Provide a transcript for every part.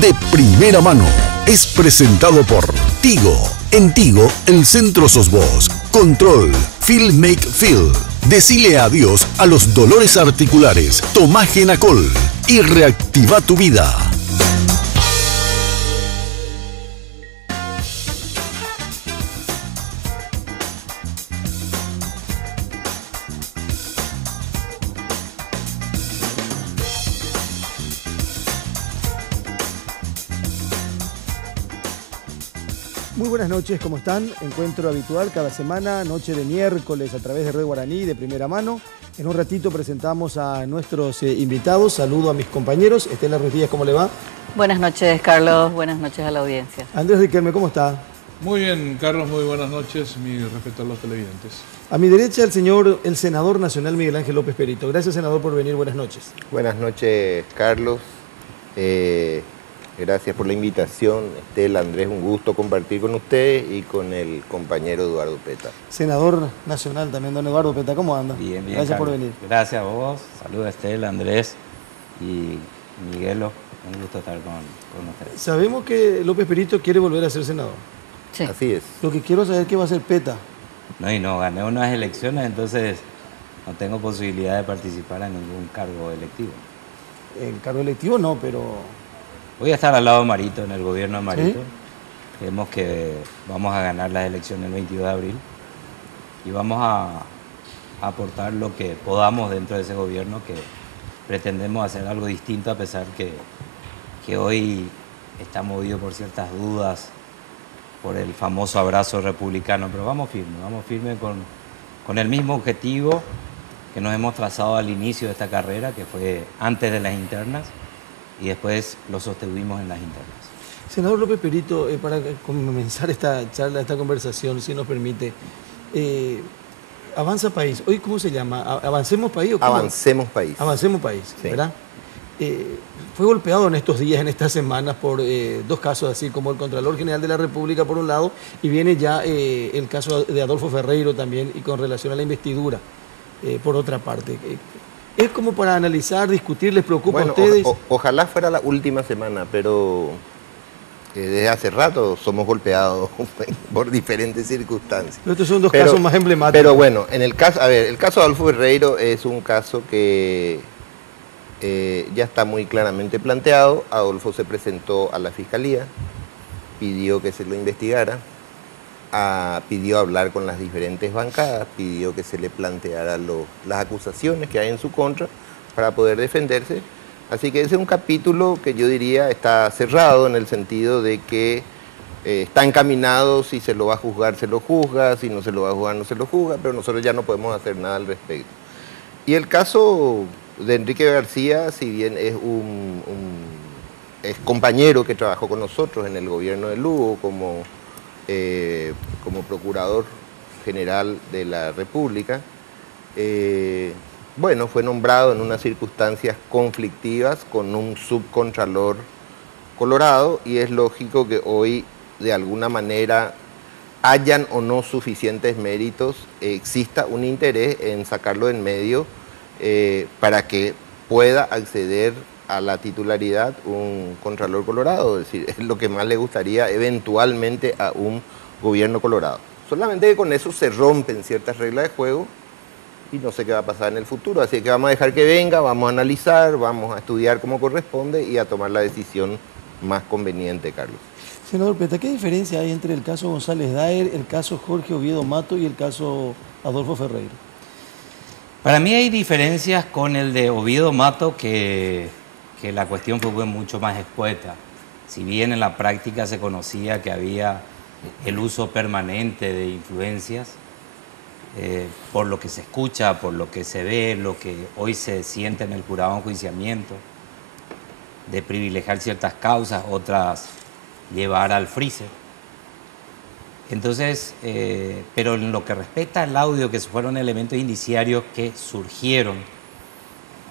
de primera mano es presentado por Tigo. En Tigo, el centro sos vos. Control, Feel Make Feel. Decile adiós a los dolores articulares. Tomá Genacol y reactiva tu vida. Muy buenas noches, ¿cómo están? Encuentro habitual cada semana, noche de miércoles a través de Red Guaraní de primera mano. En un ratito presentamos a nuestros invitados. Saludo a mis compañeros. Estela Ruiz Díaz, ¿cómo le va? Buenas noches, Carlos. Buenas noches a la audiencia. Andrés Riquelme, ¿cómo está? Muy bien, Carlos, muy buenas noches. Mi respeto a los televidentes. A mi derecha el senador nacional Miguel Ángel López Perito. Gracias, senador, por venir. Buenas noches. Buenas noches, Carlos. Gracias por la invitación. Estela, Andrés, un gusto compartir con ustedes y con el compañero Eduardo Peta. Senador nacional también, don Eduardo Peta, ¿cómo anda? Bien, bien. Gracias Carlos. por venir. Gracias a vos. Saludos a Estela, Andrés y Miguelo. Un gusto estar con ustedes. Sabemos que López Perito quiere volver a ser senador. Sí. Así es. Lo que quiero saber es qué va a hacer Peta. No, gané unas elecciones, entonces no tengo posibilidad de participar en ningún cargo electivo. El cargo electivo no, pero... Voy a estar al lado de Marito, en el gobierno de Marito. ¿Sí? Creemos que vamos a ganar las elecciones el 22 de abril y vamos a aportar lo que podamos dentro de ese gobierno, que pretendemos hacer algo distinto a pesar que hoy está movido por ciertas dudas, por el famoso abrazo republicano, pero vamos firme con el mismo objetivo que nos hemos trazado al inicio de esta carrera, que fue antes de las internas, y después lo sostuvimos en las internas. Senador López Perito, para comenzar esta charla, esta conversación, si nos permite, Avanza País, ¿hoy cómo se llama? ¿Avancemos País o cómo? Avancemos País. Avancemos País, Sí. ¿verdad? Fue golpeado en estos días, en estas semanas, por dos casos, así como el Contralor General de la República por un lado, y viene ya el caso de Adolfo Ferreiro también, y con relación a la investidura, por otra parte. Es como para analizar, discutir, ¿les preocupa a ustedes? Ojalá fuera la última semana, pero desde hace rato somos golpeados por diferentes circunstancias. Pero estos son dos casos más emblemáticos. Pero bueno, en el caso, el caso de Adolfo Ferreiro es un caso que ya está muy claramente planteado. Adolfo se presentó a la Fiscalía, pidió que se lo investigara, pidió hablar con las diferentes bancadas, pidió que se le plantearan las acusaciones que hay en su contra para poder defenderse. Así que ese es un capítulo que yo diría está cerrado, en el sentido de que está encaminado. Si se lo va a juzgar, se lo juzga; si no se lo va a juzgar, no se lo juzga, pero nosotros ya no podemos hacer nada al respecto. Y el caso de Enrique García, si bien es es compañero que trabajó con nosotros en el gobierno de Lugo como Procurador General de la República, bueno, fue nombrado en unas circunstancias conflictivas con un subcontralor colorado, y es lógico que hoy, de alguna manera, hayan o no suficientes méritos, exista un interés en sacarlo en medio para que pueda acceder a la titularidad un contralor colorado. Es decir, es lo que más le gustaría eventualmente a un gobierno colorado. Solamente que con eso se rompen ciertas reglas de juego y no sé qué va a pasar en el futuro. Así que vamos a dejar que venga, vamos a analizar, vamos a estudiar como corresponde y a tomar la decisión más conveniente, Carlos. Senador Peta, ¿qué diferencia hay entre el caso González Daer, el caso Jorge Oviedo Mato y el caso Adolfo Ferreiro? Para mí hay diferencias con el de Oviedo Mato, que la cuestión fue mucho más escueta. Si bien en la práctica se conocía que había el uso permanente de influencias, por lo que se escucha, por lo que se ve, lo que hoy se siente en el jurado de enjuiciamiento, de privilegiar ciertas causas, otras llevar al freezer. Entonces, pero en lo que respecta al audio, que fueron elementos indiciarios que surgieron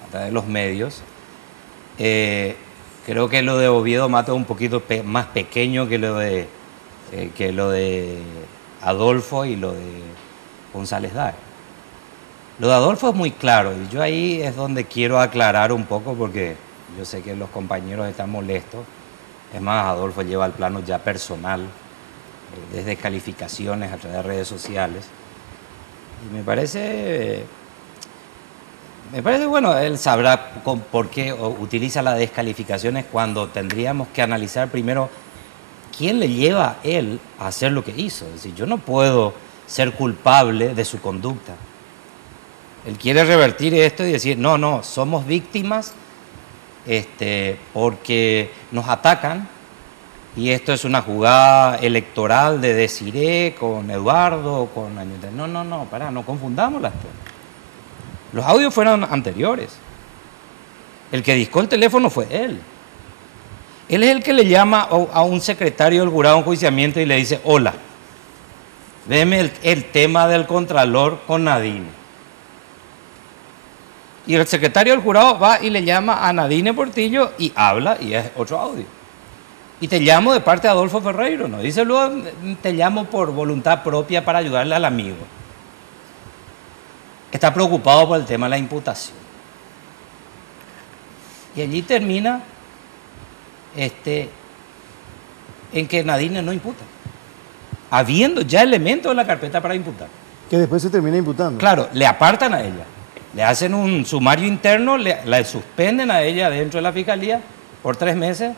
a través de los medios, creo que lo de Oviedo Mato es un poquito más pequeño que lo de Adolfo y lo de González Daer. Lo de Adolfo es muy claro, y yo ahí es donde quiero aclarar un poco, porque yo sé que los compañeros están molestos Es más, Adolfo lleva al plano ya personal, desde calificaciones a través de redes sociales. Y me parece bueno, él sabrá por qué utiliza las descalificaciones cuando tendríamos que analizar primero quién le lleva a él a hacer lo que hizo. Es decir, yo no puedo ser culpable de su conducta. Él quiere revertir esto y decir, no, somos víctimas porque nos atacan y esto es una jugada electoral de Desiré con Eduardo, con Añete. No, pará, no confundamos las cosas. Los audios fueron anteriores. El que discó el teléfono fue él. Él es el que le llama a un secretario del jurado de enjuiciamiento y le dice, hola, veme el tema del contralor con Nadine. Y el secretario del jurado va y le llama a Nadine Portillo y habla, y es otro audio. Y te llamo de parte de Adolfo Ferreiro, ¿no? Dice luego, te llamo por voluntad propia para ayudarle al amigo. Está preocupado por el tema de la imputación. Y allí termina en que Nadine no imputa, habiendo ya elementos en la carpeta para imputar. Que después se termina imputando. Claro, le apartan a ella, le hacen un sumario interno, la suspenden a ella dentro de la fiscalía por 3 meses,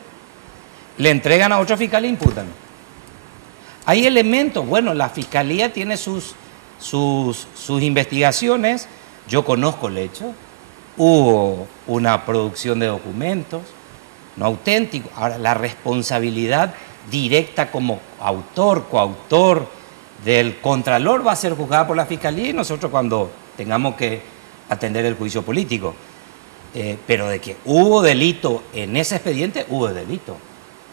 le entregan a otro fiscal e imputan. Hay elementos, bueno, la fiscalía tiene sus investigaciones, yo conozco el hecho, hubo una producción de documentos no auténticos. Ahora, la responsabilidad directa como autor, coautor del contralor va a ser juzgada por la fiscalía y nosotros cuando tengamos que atender el juicio político. Pero de que hubo delito en ese expediente, hubo delito.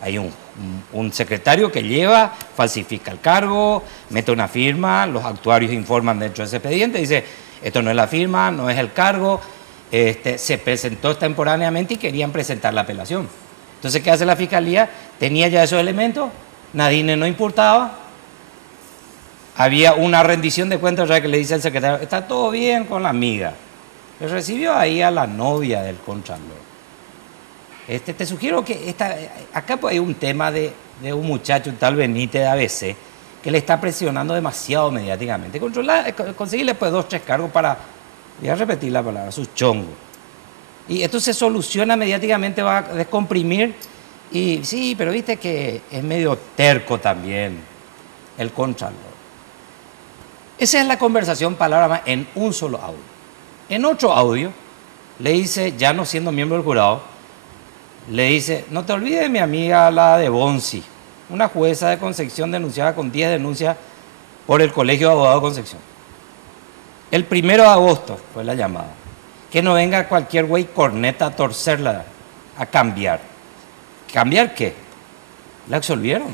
Hay un secretario que lleva, falsifica el cargo, mete una firma, los actuarios informan dentro de ese expediente, dice, esto no es la firma, no es el cargo, se presentó extemporáneamente y querían presentar la apelación. Entonces, ¿qué hace la fiscalía? Tenía ya esos elementos, Nadine no importaba, había una rendición de cuentas ya que le dice al secretario, está todo bien con la amiga. Le recibió ahí a la novia del contralor. Te sugiero que acá pues hay un tema de un muchacho, un tal Benítez de ABC, que le está presionando demasiado mediáticamente. Conseguirle pues 2 o 3 cargos para, voy a repetir la palabra, sus chongos. Y esto se soluciona mediáticamente, va a descomprimir. Y sí, pero viste que es medio terco también el contralor. Esa es la conversación, palabra más, en un solo audio. En otro audio, le dice, ya no siendo miembro del jurado, le dice, no te olvides de mi amiga la de Bonsi, una jueza de Concepción denunciada con 10 denuncias por el Colegio de Abogados de Concepción. El 1 de agosto fue la llamada. Que no venga cualquier güey corneta a torcerla, a cambiar. ¿Cambiar qué? La absolvieron.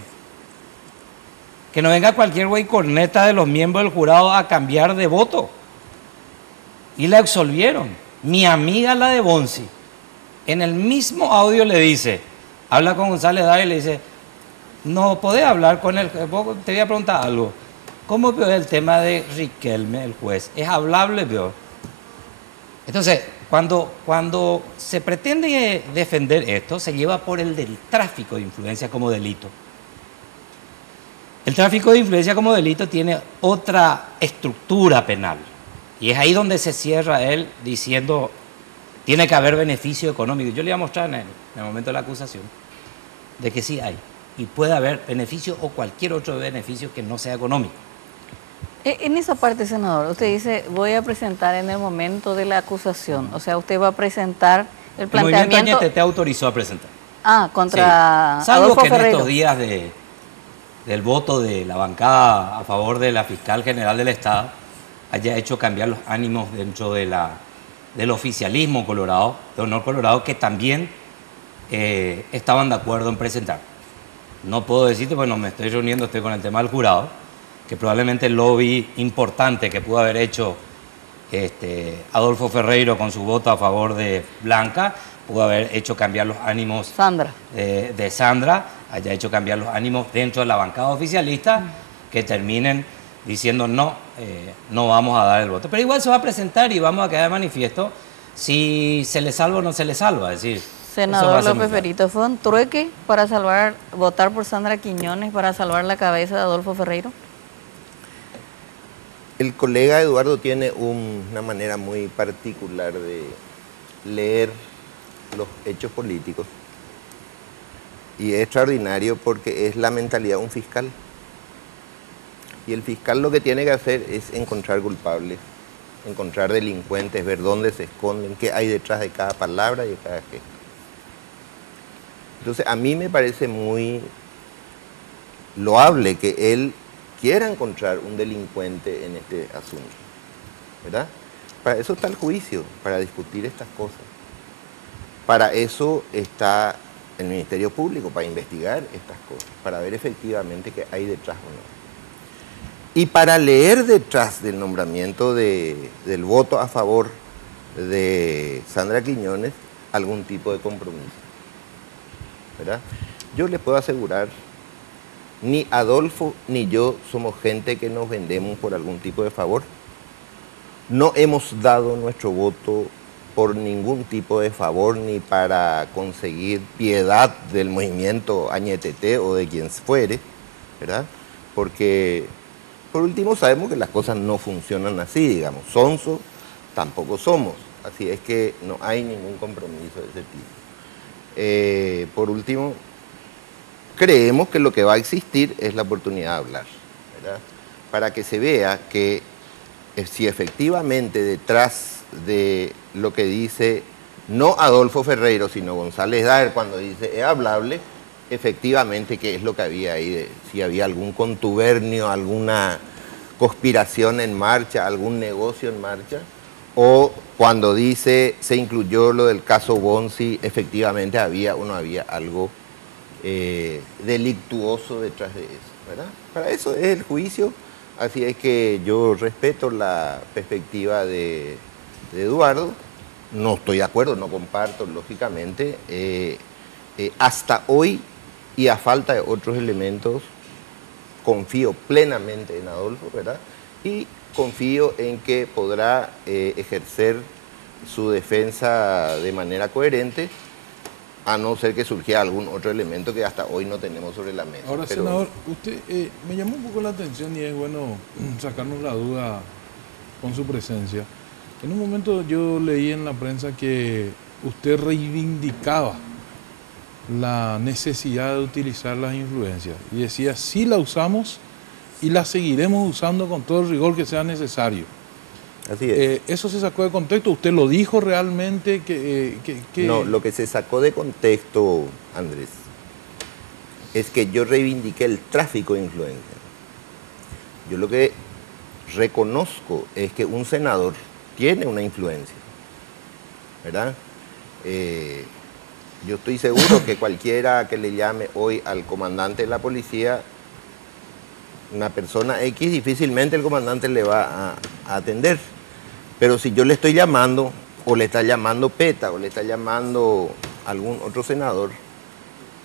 Que no venga cualquier güey corneta de los miembros del jurado a cambiar de voto. Y la absolvieron. Mi amiga la de Bonsi. En el mismo audio le dice, habla con González Dávila y le dice, no podés hablar con él, te voy a preguntar algo. ¿Cómo veo el tema de Riquelme, el juez? ¿Es hablable, peor? Entonces, cuando se pretende defender esto, se lleva por el del tráfico de influencia como delito. El tráfico de influencia como delito tiene otra estructura penal. Y es ahí donde se cierra él diciendo, tiene que haber beneficio económico. Yo le voy a mostrar en el momento de la acusación de que sí hay. Y puede haber beneficio o cualquier otro beneficio que no sea económico. En esa parte, senador, usted dice, voy a presentar en el momento de la acusación. O sea, usted va a presentar el planteamiento... El movimiento Añete te autorizó a presentar. Contra sí. Salvo Adolfo que Ferreiro. En estos días del voto de la bancada a favor de la fiscal general del Estado haya hecho cambiar los ánimos dentro del oficialismo colorado, de Honor Colorado, que también estaban de acuerdo en presentar. No puedo decirte, bueno, me estoy reuniendo, estoy con el tema del jurado, que probablemente el lobby importante que pudo haber hecho Adolfo Ferreiro con su voto a favor de Blanca, pudo haber hecho cambiar los ánimos Sandra. De Sandra, haya hecho cambiar los ánimos dentro de la bancada oficialista, que terminen diciendo no, no vamos a dar el voto. Pero igual se va a presentar y vamos a quedar de manifiesto si se le salva o no se le salva. Es decir, Senador va a ser López muy claro. Ferito, ¿fue un trueque para votar por Sandra Quiñones para salvar la cabeza de Adolfo Ferreiro? El colega Eduardo tiene una manera muy particular de leer los hechos políticos y es extraordinario porque es la mentalidad de un fiscal. Y el fiscal lo que tiene que hacer es encontrar culpables, encontrar delincuentes, ver dónde se esconden, qué hay detrás de cada palabra y de cada gesto. Entonces, a mí me parece muy loable que él quiera encontrar un delincuente en este asunto, ¿verdad? Para eso está el juicio, para discutir estas cosas. Para eso está el Ministerio Público, para investigar estas cosas, para ver efectivamente qué hay detrás o no. Y para leer detrás del nombramiento del voto a favor de Sandra Quiñones algún tipo de compromiso, ¿verdad? Yo les puedo asegurar, ni Adolfo ni yo somos gente que nos vendemos por algún tipo de favor. No hemos dado nuestro voto por ningún tipo de favor ni para conseguir piedad del movimiento Añetete o de quien fuere, ¿verdad? Porque, por último, sabemos que las cosas no funcionan así, digamos. Sonso tampoco somos, así es que no hay ningún compromiso de ese tipo. Por último, creemos que lo que va a existir es la oportunidad de hablar, ¿verdad? Para que se vea que si efectivamente detrás de lo que dice no Adolfo Ferreiro, sino González Daer cuando dice es hablable, efectivamente qué es lo que había ahí, si había algún contubernio, alguna conspiración en marcha, algún negocio en marcha, o cuando dice se incluyó lo del caso Bonzi, efectivamente había o no había algo delictuoso detrás de eso, ¿verdad? Para eso es el juicio, así es que yo respeto la perspectiva de Eduardo, no estoy de acuerdo, no comparto, lógicamente, hasta hoy y a falta de otros elementos, confío plenamente en Adolfo, ¿verdad? Y confío en que podrá ejercer su defensa de manera coherente, a no ser que surgiera algún otro elemento que hasta hoy no tenemos sobre la mesa. Ahora, Pero, senador, usted me llamó un poco la atención y es bueno sacarnos la duda con su presencia. En un momento yo leí en la prensa que usted reivindicaba la necesidad de utilizar las influencias y decía, sí la usamos y la seguiremos usando con todo el rigor que sea necesario. así es. ¿Eso se sacó de contexto? ¿Usted lo dijo realmente? No, lo que se sacó de contexto, Andrés, es que yo reivindiqué el tráfico de influencia. Yo lo que reconozco es que un senador tiene una influencia, ¿verdad? Yo estoy seguro que cualquiera que le llame hoy al comandante de la policía, una persona X, difícilmente el comandante le va a atender. Pero si yo le estoy llamando, o le está llamando PETA, o le está llamando algún otro senador,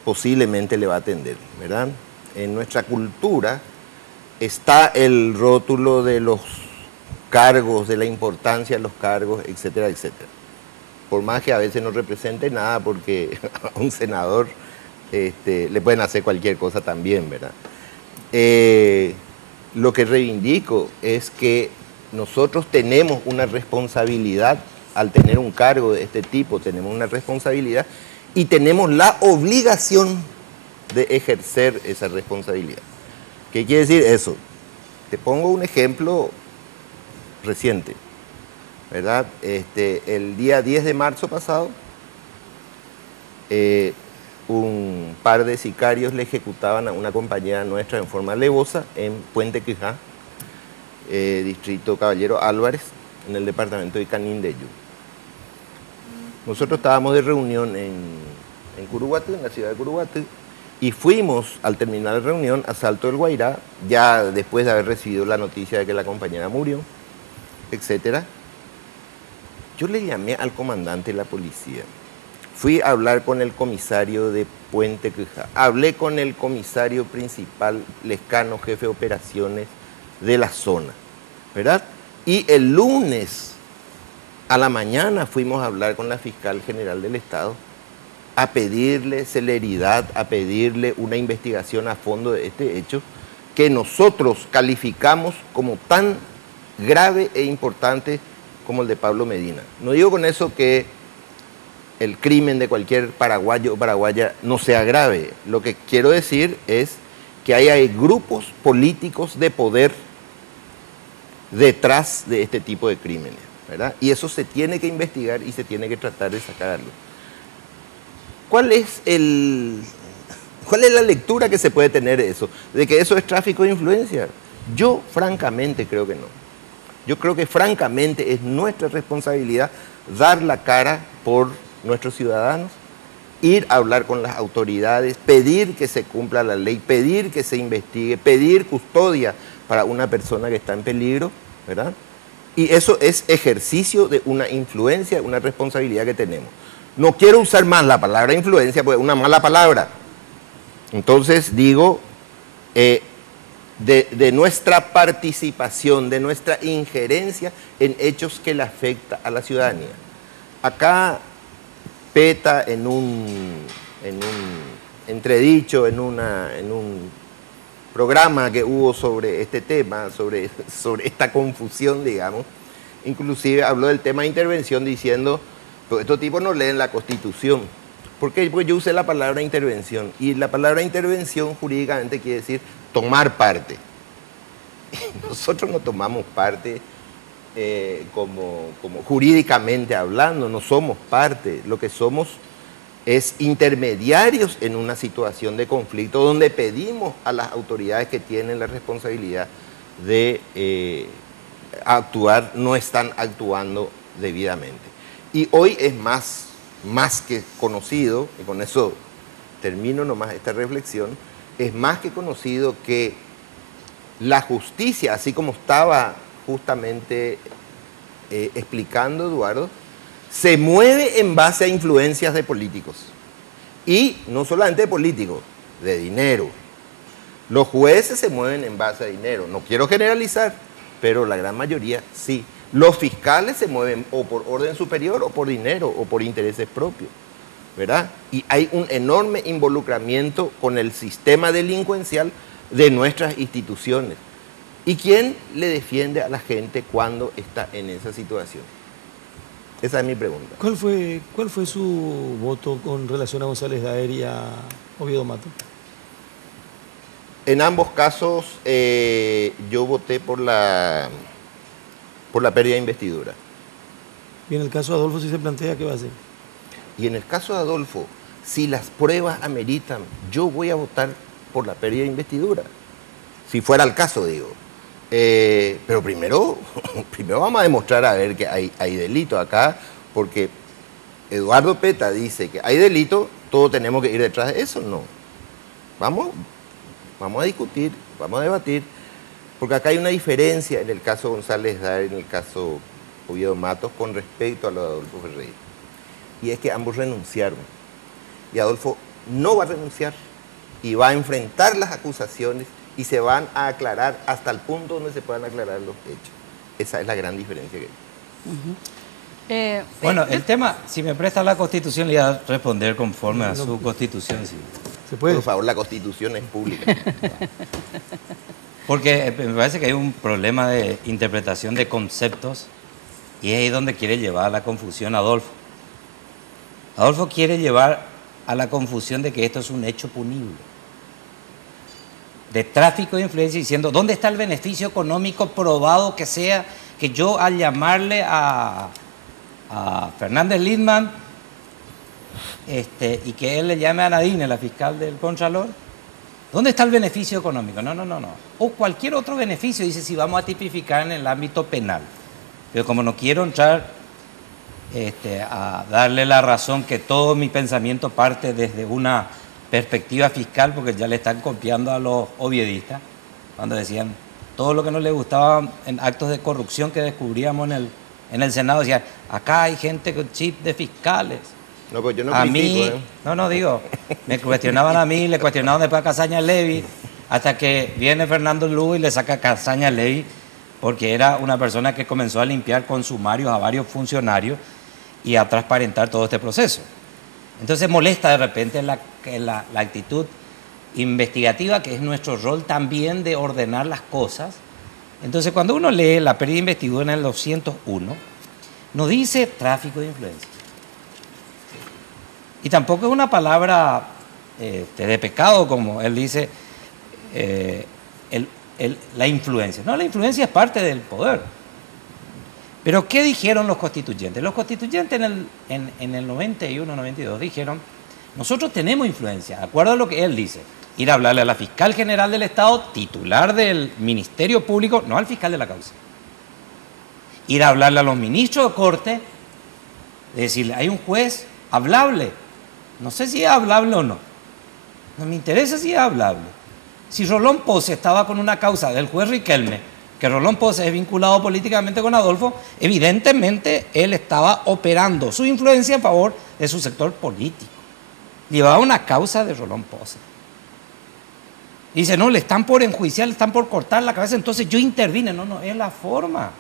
posiblemente le va a atender, ¿verdad? En nuestra cultura está el rótulo de los cargos, de la importancia de los cargos, etcétera, etcétera. Por más que a veces no represente nada, porque a un senador le pueden hacer cualquier cosa también, ¿verdad? Lo que reivindico es que nosotros tenemos una responsabilidad, al tener un cargo de este tipo, tenemos una responsabilidad y tenemos la obligación de ejercer esa responsabilidad. ¿Qué quiere decir eso? Te pongo un ejemplo reciente, ¿verdad? El día 10 de marzo pasado, un par de sicarios le ejecutaban a una compañera nuestra en forma alevosa en Puente Quijá, distrito Caballero Álvarez, en el departamento de Canindeyú. Nosotros estábamos de reunión en Curuguatú, en la ciudad de Curuguatú, y fuimos al terminar la reunión a Salto del Guairá, ya después de haber recibido la noticia de que la compañera murió, etcétera. Yo le llamé al comandante de la policía. Fui a hablar con el comisario de Puente Quijá. Hablé con el comisario principal, Lescano, jefe de operaciones de la zona, ¿verdad? Y el lunes a la mañana fuimos a hablar con la fiscal general del Estado a pedirle celeridad, a pedirle una investigación a fondo de este hecho que nosotros calificamos como tan grave e importante como el de Pablo Medina. No digo con eso que el crimen de cualquier paraguayo o paraguaya no sea grave. Lo que quiero decir es que hay grupos políticos de poder detrás de este tipo de crímenes, ¿verdad? Y eso se tiene que investigar y se tiene que tratar de sacarlo. ¿Cuál es la lectura que se puede tener de eso? ¿De que eso es tráfico de influencia? Yo francamente creo que no. Yo creo que francamente es nuestra responsabilidad dar la cara por nuestros ciudadanos, ir a hablar con las autoridades, pedir que se cumpla la ley, pedir que se investigue, pedir custodia para una persona que está en peligro, ¿verdad? Y eso es ejercicio de una influencia, una responsabilidad que tenemos. No quiero usar más la palabra influencia porque es una mala palabra. Entonces digo, de nuestra participación, de nuestra injerencia en hechos que le afectan a la ciudadanía. Acá PETA en un entredicho, en un programa que hubo sobre este tema, sobre esta confusión, digamos, inclusive habló del tema de intervención diciendo, pero estos tipos no leen la Constitución. ¿Por qué? Porque yo usé la palabra intervención, y la palabra intervención jurídicamente quiere decir tomar parte. Nosotros no tomamos parte como jurídicamente hablando, no somos parte, lo que somos es intermediarios en una situación de conflicto donde pedimos a las autoridades que tienen la responsabilidad de actuar, no están actuando debidamente. Y hoy es más que conocido, y con eso termino nomás esta reflexión, es más que conocido que la justicia, así como estaba justamente explicando Eduardo, se mueve en base a influencias de políticos. Y no solamente de políticos, de dinero. Los jueces se mueven en base a dinero. No quiero generalizar, pero la gran mayoría sí. Los fiscales se mueven o por orden superior o por dinero o por intereses propios, ¿verdad? Y hay un enorme involucramiento con el sistema delincuencial de nuestras instituciones. ¿Y quién le defiende a la gente cuando está en esa situación? Esa es mi pregunta. ¿Cuál fue su voto con relación a González Daer y a Oviedo Mato? En ambos casos yo voté por la pérdida de investidura. Y en el caso de Adolfo, si se plantea, ¿qué va a hacer? Y en el caso de Adolfo, si las pruebas ameritan, yo voy a votar por la pérdida de investidura. Si fuera el caso, digo. Pero primero vamos a demostrar a ver que hay delito acá, porque Eduardo Peta dice que hay delito, todos tenemos que ir detrás de eso, no. Vamos a discutir, vamos a debatir, porque acá hay una diferencia en el caso González Daer y en el caso Oviedo Matos con respecto a lo de Adolfo Ferreira. Y es que ambos renunciaron. Y Adolfo no va a renunciar y va a enfrentar las acusaciones y se van a aclarar hasta el punto donde se puedan aclarar los hechos. Esa es la gran diferencia que hay. Bueno, el tema, si me presta la Constitución, le voy a responder conforme a su Constitución. Sí. ¿Se puede? Por favor, la Constitución es pública. Porque me parece que hay un problema de interpretación de conceptos y es ahí donde quiere llevar a la confusión Adolfo. Adolfo quiere llevar a la confusión de que esto es un hecho punible, de tráfico de influencia, diciendo, ¿dónde está el beneficio económico probado que sea que yo al llamarle a Fernández Lindman y que él le llame a Nadine, la fiscal del Contralor? ¿Dónde está el beneficio económico? No. O cualquier otro beneficio, dice, si vamos a tipificar en el ámbito penal. Pero como no quiero entrar a darle la razón que todo mi pensamiento parte desde una perspectiva fiscal, porque ya le están copiando a los oviedistas, cuando decían todo lo que no les gustaba en actos de corrupción que descubríamos en el Senado, decían, acá hay gente con chip de fiscales. No, pues yo no a critico, mí, digo, me cuestionaban a mí, le cuestionaban después a Casaña Levy, hasta que viene Fernando Lugo y le saca a Casaña Levy, porque era una persona que comenzó a limpiar con sumarios a varios funcionarios y a transparentar todo este proceso. Entonces molesta de repente la actitud investigativa, que es nuestro rol también de ordenar las cosas. Entonces cuando uno lee la pérdida de investidura en el 201, no dice tráfico de influencia. Y tampoco es una palabra de pecado, como él dice, la influencia. No, la influencia es parte del poder. Pero ¿qué dijeron los constituyentes? Los constituyentes en el 91, 92 dijeron, nosotros tenemos influencia, de acuerdo a lo que él dice. Ir a hablarle a la fiscal general del Estado, titular del Ministerio Público, no al fiscal de la causa. Ir a hablarle a los ministros de corte, decirle, hay un juez hablable. No sé si es hablable o no. No me interesa si es hablable. Si Rolón Pose estaba con una causa del juez Riquelme, que Rolón Pose es vinculado políticamente con Adolfo, evidentemente él estaba operando su influencia a favor de su sector político. Llevaba una causa de Rolón Pose. Dice, no, le están por enjuiciar, le están por cortar la cabeza, entonces yo intervine. No, no, es la forma.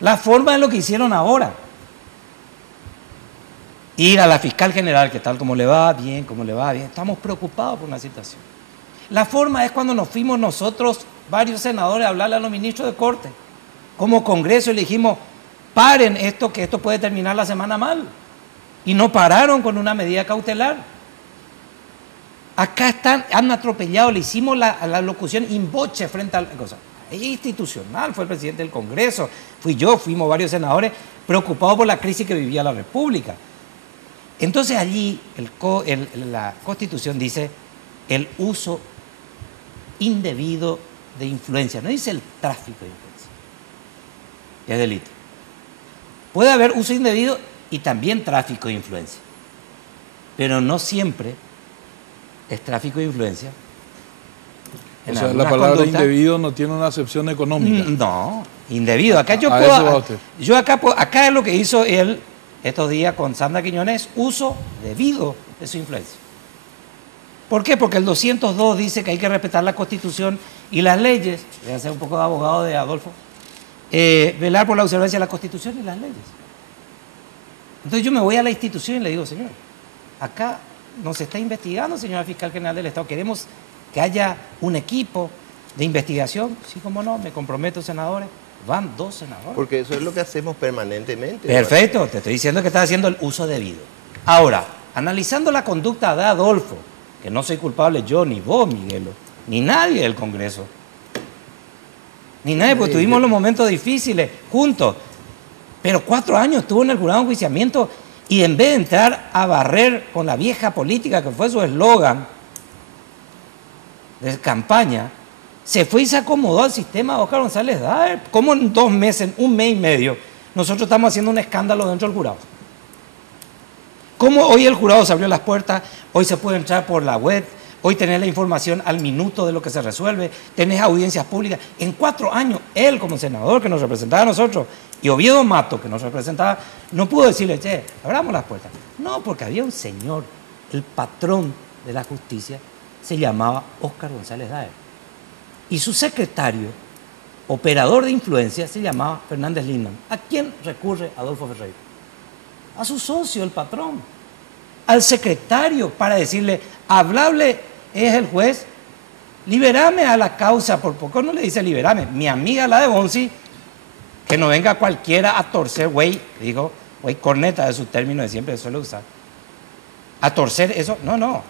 La forma es lo que hicieron ahora. Ir a la fiscal general, que tal como le va, bien, como le va, bien. Estamos preocupados por una situación. La forma es cuando nos fuimos nosotros, varios senadores, a hablarle a los ministros de corte. Como Congreso y le dijimos, paren esto, que esto puede terminar la semana mal. Y no pararon con una medida cautelar. Acá han atropellado, le hicimos la locución in voce frente a la cosa. Es institucional, fue el presidente del Congreso, fui yo, fuimos varios senadores preocupados por la crisis que vivía la República. Entonces allí la Constitución dice el uso indebido de influencia, no dice el tráfico de influencia, es delito. Puede haber uso indebido y también tráfico de influencia, pero no siempre es tráfico de influencia. O sea, la palabra indebido no tiene una acepción económica. No, indebido. Acá yo puedo, acá es lo que hizo él estos días con Sandra Quiñones, uso debido de su influencia. ¿Por qué? Porque el 202 dice que hay que respetar la Constitución y las leyes. Voy a ser un poco de abogado de Adolfo. Velar por la observancia de la Constitución y las leyes. Entonces yo me voy a la institución y le digo, señor, acá nos está investigando, señora fiscal general del Estado, queremos que haya un equipo de investigación. Sí, cómo no, me comprometo, senadores. Van 2 senadores. Porque eso es lo que hacemos permanentemente. Perfecto, ¿verdad? Te estoy diciendo que estás haciendo el uso debido. Ahora, analizando la conducta de Adolfo, que no soy culpable yo, ni vos, Miguelo, ni nadie del Congreso, ni nadie, porque tuvimos los momentos difíciles juntos, pero 4 años estuvo en el jurado de enjuiciamiento y en vez de entrar a barrer con la vieja política, que fue su eslogan de campaña, se fue y se acomodó al sistema de Óscar González Daer. ¿Cómo en 2 meses, en 1 mes y medio, nosotros estamos haciendo un escándalo dentro del jurado? ¿Cómo hoy el jurado se abrió las puertas? Hoy se puede entrar por la web, hoy tenés la información al minuto de lo que se resuelve, tenés audiencias públicas. En 4 años, él como senador que nos representaba a nosotros, y Oviedo Mato que nos representaba, no pudo decirle, che, abramos las puertas. No, porque había un señor, el patrón de la justicia, se llamaba Óscar González Daer. Y su secretario, operador de influencia, se llamaba Fernández Lindman. ¿A quién recurre Adolfo Ferreiro? A su socio, el patrón. Al secretario, para decirle, hablable es el juez, liberame a la causa. Por poco no le dice liberame. Mi amiga, la de Bonsi, que no venga cualquiera a torcer, güey, dijo, güey, corneta de su término de siempre suele usar. A torcer eso, no.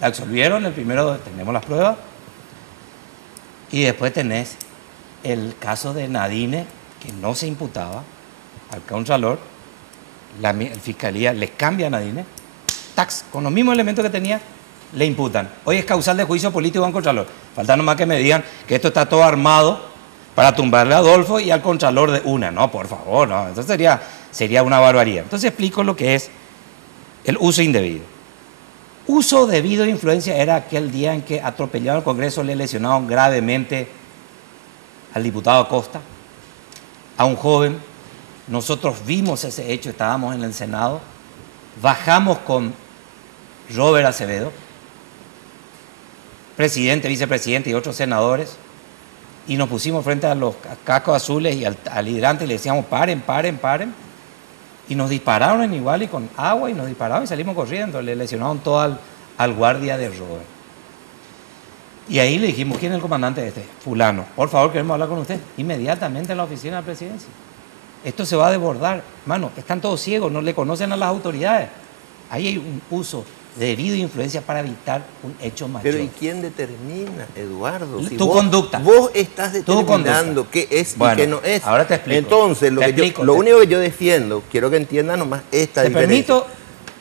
La absolvieron, el primero tenemos las pruebas. Y después tenés el caso de Nadine, que no se imputaba al contralor. La fiscalía le cambia a Nadine, tax, con los mismos elementos que tenía, le imputan. Hoy es causal de juicio político a un contralor. Falta nomás que me digan que esto está todo armado para tumbarle a Adolfo y al contralor de una. No, por favor, no. Entonces sería una barbaridad. Entonces explico lo que es el uso indebido. Uso debido de influencia era aquel día en que atropellaron al Congreso, le lesionaron gravemente al diputado Acosta, a un joven. Nosotros vimos ese hecho, estábamos en el Senado, bajamos con Robert Acevedo, presidente, vicepresidente y otros senadores, y nos pusimos frente a los cascos azules y al hidrante y le decíamos, paren. Y nos dispararon igual y con agua y nos dispararon y salimos corriendo. Le lesionaron todo al guardia de Robert. Y ahí le dijimos, ¿quién es el comandante de este? Fulano. Por favor, queremos hablar con usted. Inmediatamente en la oficina de la presidencia. Esto se va a desbordar. Mano, están todos ciegos, no le conocen a las autoridades. Ahí hay un uso de debido influencia para evitar un hecho mayor. Pero ¿y quién determina, Eduardo? Si tu conducta. Vos estás determinando qué es y qué no es. Ahora te explico. Entonces, lo único que yo defiendo, quiero que entiendan nomás esta diferencia.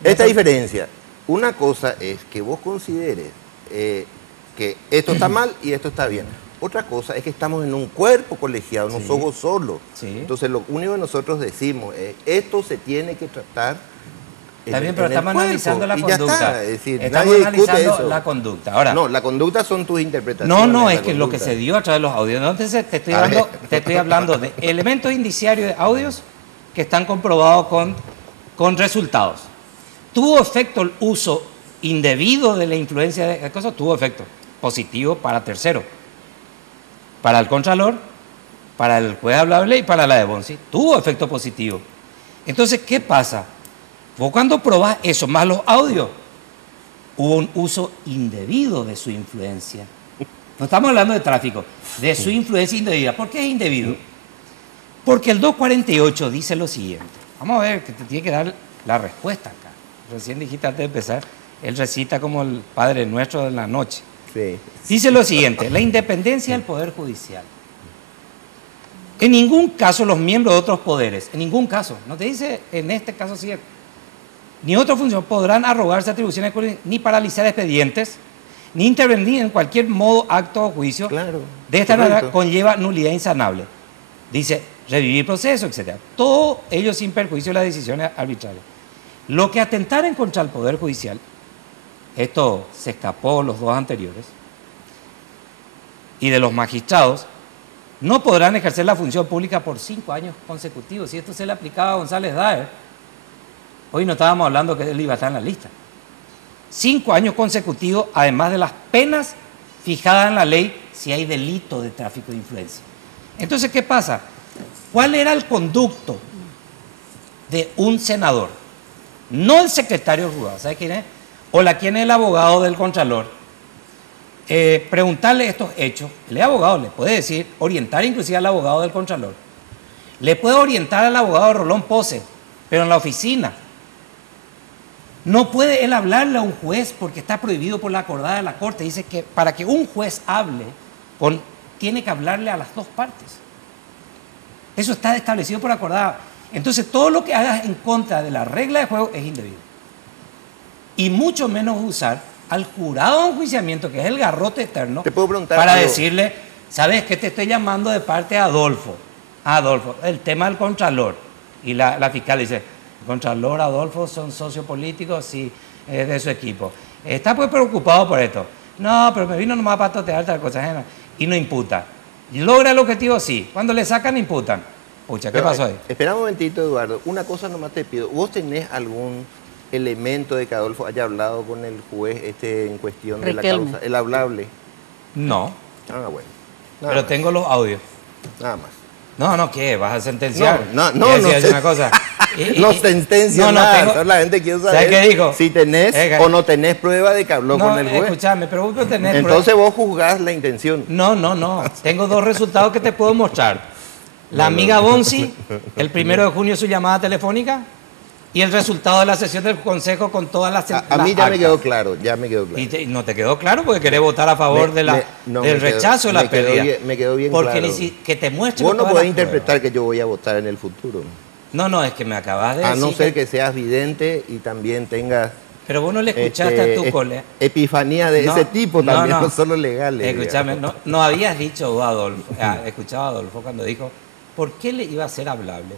Esta diferencia. Una cosa es que vos consideres que esto está mal y esto está bien. Otra cosa es que estamos en un cuerpo colegiado, no somos solos. Sí. Entonces, lo único que nosotros decimos es, esto se tiene que tratar. Está bien, pero estamos analizando la conducta. Es decir, estamos analizando la conducta. Ahora, no, la conducta son tus interpretaciones. No, es que lo que se dio a través de los audios. Entonces, te estoy hablando de elementos indiciarios de audios que están comprobados con resultados. ¿Tuvo efecto el uso indebido de la influencia de cosas? Tuvo efecto positivo para terceros. Para el Contralor, para el juez hablable y para la de Bonsi. Tuvo efecto positivo. Entonces, ¿qué pasa? Vos cuando probás eso, más los audios, hubo un uso indebido de su influencia. No estamos hablando de tráfico, de su influencia indebida. ¿Por qué es indebido? Porque el 248 dice lo siguiente. Vamos a ver, que te tiene que dar la respuesta acá. Recién dijiste antes de empezar, él recita como el Padre Nuestro de la noche. Sí. Dice lo siguiente, la independencia del Poder Judicial. En ningún caso los miembros de otros poderes, en ningún caso, no te dice en este caso sí, ni otros funcionarios podrán arrogarse atribuciones ni paralizar expedientes, ni intervenir en cualquier modo, acto o juicio. Claro, de esta manera conlleva nulidad insanable. Dice, revivir proceso, etc. Todo ello sin perjuicio de las decisiones arbitrarias. Lo que atentar en contra del Poder Judicial, esto se escapó los dos anteriores, y de los magistrados, no podrán ejercer la función pública por 5 años consecutivos. Si esto se le aplicaba a González Daer, hoy no estábamos hablando que él iba a estar en la lista. 5 años consecutivos, además de las penas fijadas en la ley si hay delito de tráfico de influencia. Entonces, ¿qué pasa? ¿Cuál era el conducto de un senador? No el secretario juzgado, ¿sabe quién es? O quién es el abogado del Contralor. Preguntarle estos hechos, el abogado le puede decir, orientar inclusive al abogado del Contralor. Le puede orientar al abogado Rolón Pose, pero en la oficina. No puede él hablarle a un juez porque está prohibido por la acordada de la Corte. Dice que para que un juez hable, tiene que hablarle a las dos partes. Eso está establecido por acordada. Entonces, todo lo que hagas en contra de la regla de juego es indebido. Y mucho menos usar al jurado de enjuiciamiento, que es el garrote eterno, ¿te puedo preguntar para algo? decirle, ¿sabes qué? Te estoy llamando de parte de Adolfo. Adolfo, el tema del Contralor. Y la fiscal dice, el Contralor, Adolfo, son socios políticos, sí, de su equipo. ¿Está pues preocupado por esto? No, pero me vino nomás para totear tal cosa ajena. Y no imputa. ¿Logra el objetivo? Sí. Cuando le sacan, imputan. Pucha, ¿qué pasó ahí? Espera un momentito, Eduardo. Una cosa nomás te pido. ¿Vos tenés algún elemento de que Adolfo haya hablado con el juez en cuestión de la causa? ¿El hablable? No. Ah, bueno. Pero tengo los audios. Nada más. No, ¿qué? ¿Vas a sentenciar? No. Una cosa. No sentencia nada. La gente quiere saber qué dijo? Si tenés o no tenés prueba de que habló con el juez. Escuchame, pero vos tenés Entonces vos juzgás la intención. No. Tengo 2 resultados que te puedo mostrar. La amiga Bonsi, el 1 de junio su llamada telefónica, y el resultado de la sesión del Consejo con todas las A mí ya me quedó claro, ¿Y no te quedó claro? Porque querés votar a favor del rechazo de la pérdida. Me quedó bien porque claro. Que te muestre. Vos no podés interpretar que yo voy a votar en el futuro. No, es que me acabas de decir. A no ser que seas vidente y también tengas... Pero vos no le escuchaste a tu colega. Epifanía de ese tipo también, no solo legales. Escuchame, no habías dicho vos, Adolfo, escuchaba a Adolfo cuando dijo, ¿por qué le iba a ser hablable?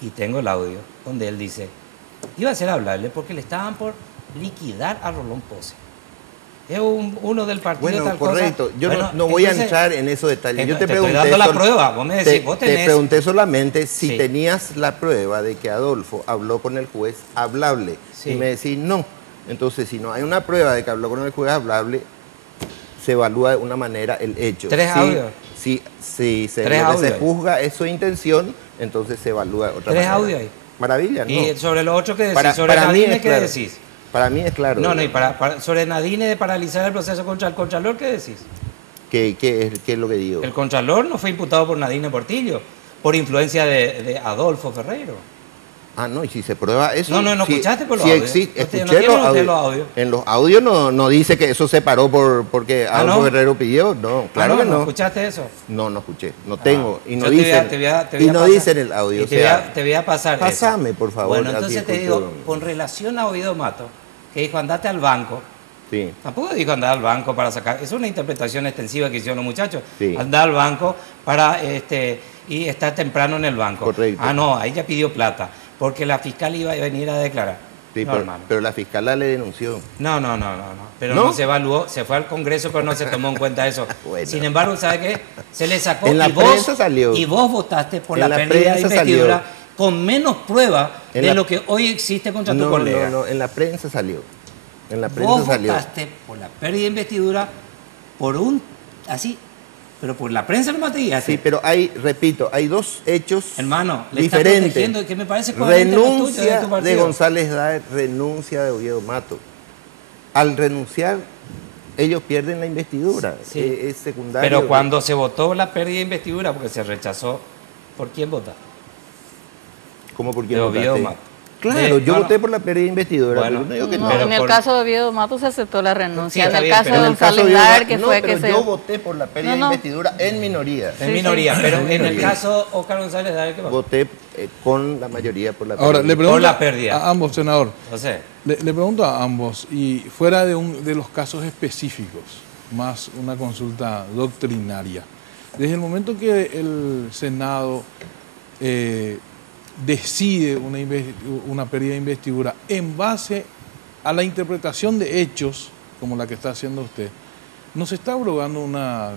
Y tengo el audio donde él dice, iba a ser hablable porque le estaban por liquidar a Rolón Pose. Es uno del partido. Bueno, correcto. Yo no voy a entrar en esos detalles. Yo te pregunté. Estoy dando la prueba. Vos me decís, vos tenés. Te pregunté solamente si tenías la prueba de que Adolfo habló con el juez hablable. Sí. Y me decís no. Entonces, si no hay una prueba de que habló con el juez hablable, se evalúa de una manera el hecho. 3 audios. Si se juzga es su intención, entonces se evalúa de otra manera. 3 audios ahí. Maravilla, ¿no? Y sobre lo otro que decís, Para- sobre para mí Nadine, es ¿qué claro. decís? Para mí es claro. No, no, y sobre Nadine de paralizar el proceso contra el Contralor, ¿qué decís? ¿Qué es lo que digo? El Contralor no fue imputado por Nadine Portillo, por influencia de Adolfo Ferreiro. Ah, no, y si se prueba eso... No, no, si- escuchaste por los si audios. existe- No tiene escuché usted los audios. En los audios no dice que eso se paró porque Ah, Adolfo ¿no? Guerrero pidió. No, claro que no. ¿Escuchaste eso? No escuché. No tengo. Y no Yo te voy a- dicen, te voy a y no pasar- dicen el audio. y O te voy a- sea, te voy a pasar eso. pásame, por favor. Bueno, así entonces te escucho. digo, con relación a Ovidio Mato, que dijo andate al banco, Sí. tampoco dijo andar al banco para sacar, es una interpretación extensiva que hicieron los muchachos, Sí. andar al banco para y estar temprano en el banco. Correcto. Ah, no, ahí ya pidió plata, porque la fiscal iba a venir a declarar. Sí, No, pero, hermano. pero la fiscal le denunció. No, pero ¿No? no se evaluó, se fue al Congreso, pero no se tomó en cuenta eso. Bueno. Sin embargo, ¿sabe qué? Se le sacó En la prensa salió. y vos votaste por En la la pérdida de prensa investidura salió. con menos prueba En de la- lo que hoy existe contra tu No, colega. no, en la prensa salió. En la prensa Vos salió. votaste por la pérdida de investidura por así, pero por la prensa no te guiaste. Sí, pero repito, hay dos hechos Hermano, le está diferentes. protegiendo, que me parece coherente lo tuyo, Renuncia tu de partido. González Daer, renuncia de Oviedo Mato. Al renunciar, ellos pierden la investidura. Sí. Es secundario. Pero cuando se votó la pérdida de investidura, porque se rechazó, ¿por quién votaste? ¿Cómo por quién de Oviedo votaste? Mato. Claro, yo No, no. voté por la pérdida de investidura. Bueno, pero no digo que No, no. pero en el por- caso de Oviedo Mato se aceptó la Sí, renuncia. está en el bien, caso pero de en En el caso González de Oviedo Daer, Mato- que no, fue pero que se... yo voté por la pérdida No, no. de investidura en minoría. En Sí, minoría, pero en el minoría. caso Oscar González Daer, ¿qué pasó? Voté con la mayoría por la pérdida. Ahora, le Por pregunto la pérdida. a ambos, senador. No sé. Le pregunto a ambos, y fuera de los casos específicos, más una consulta doctrinaria. Desde el momento que el Senado decide una pérdida de investidura en base a la interpretación de hechos, como la que está haciendo usted, ¿no se está abrogando una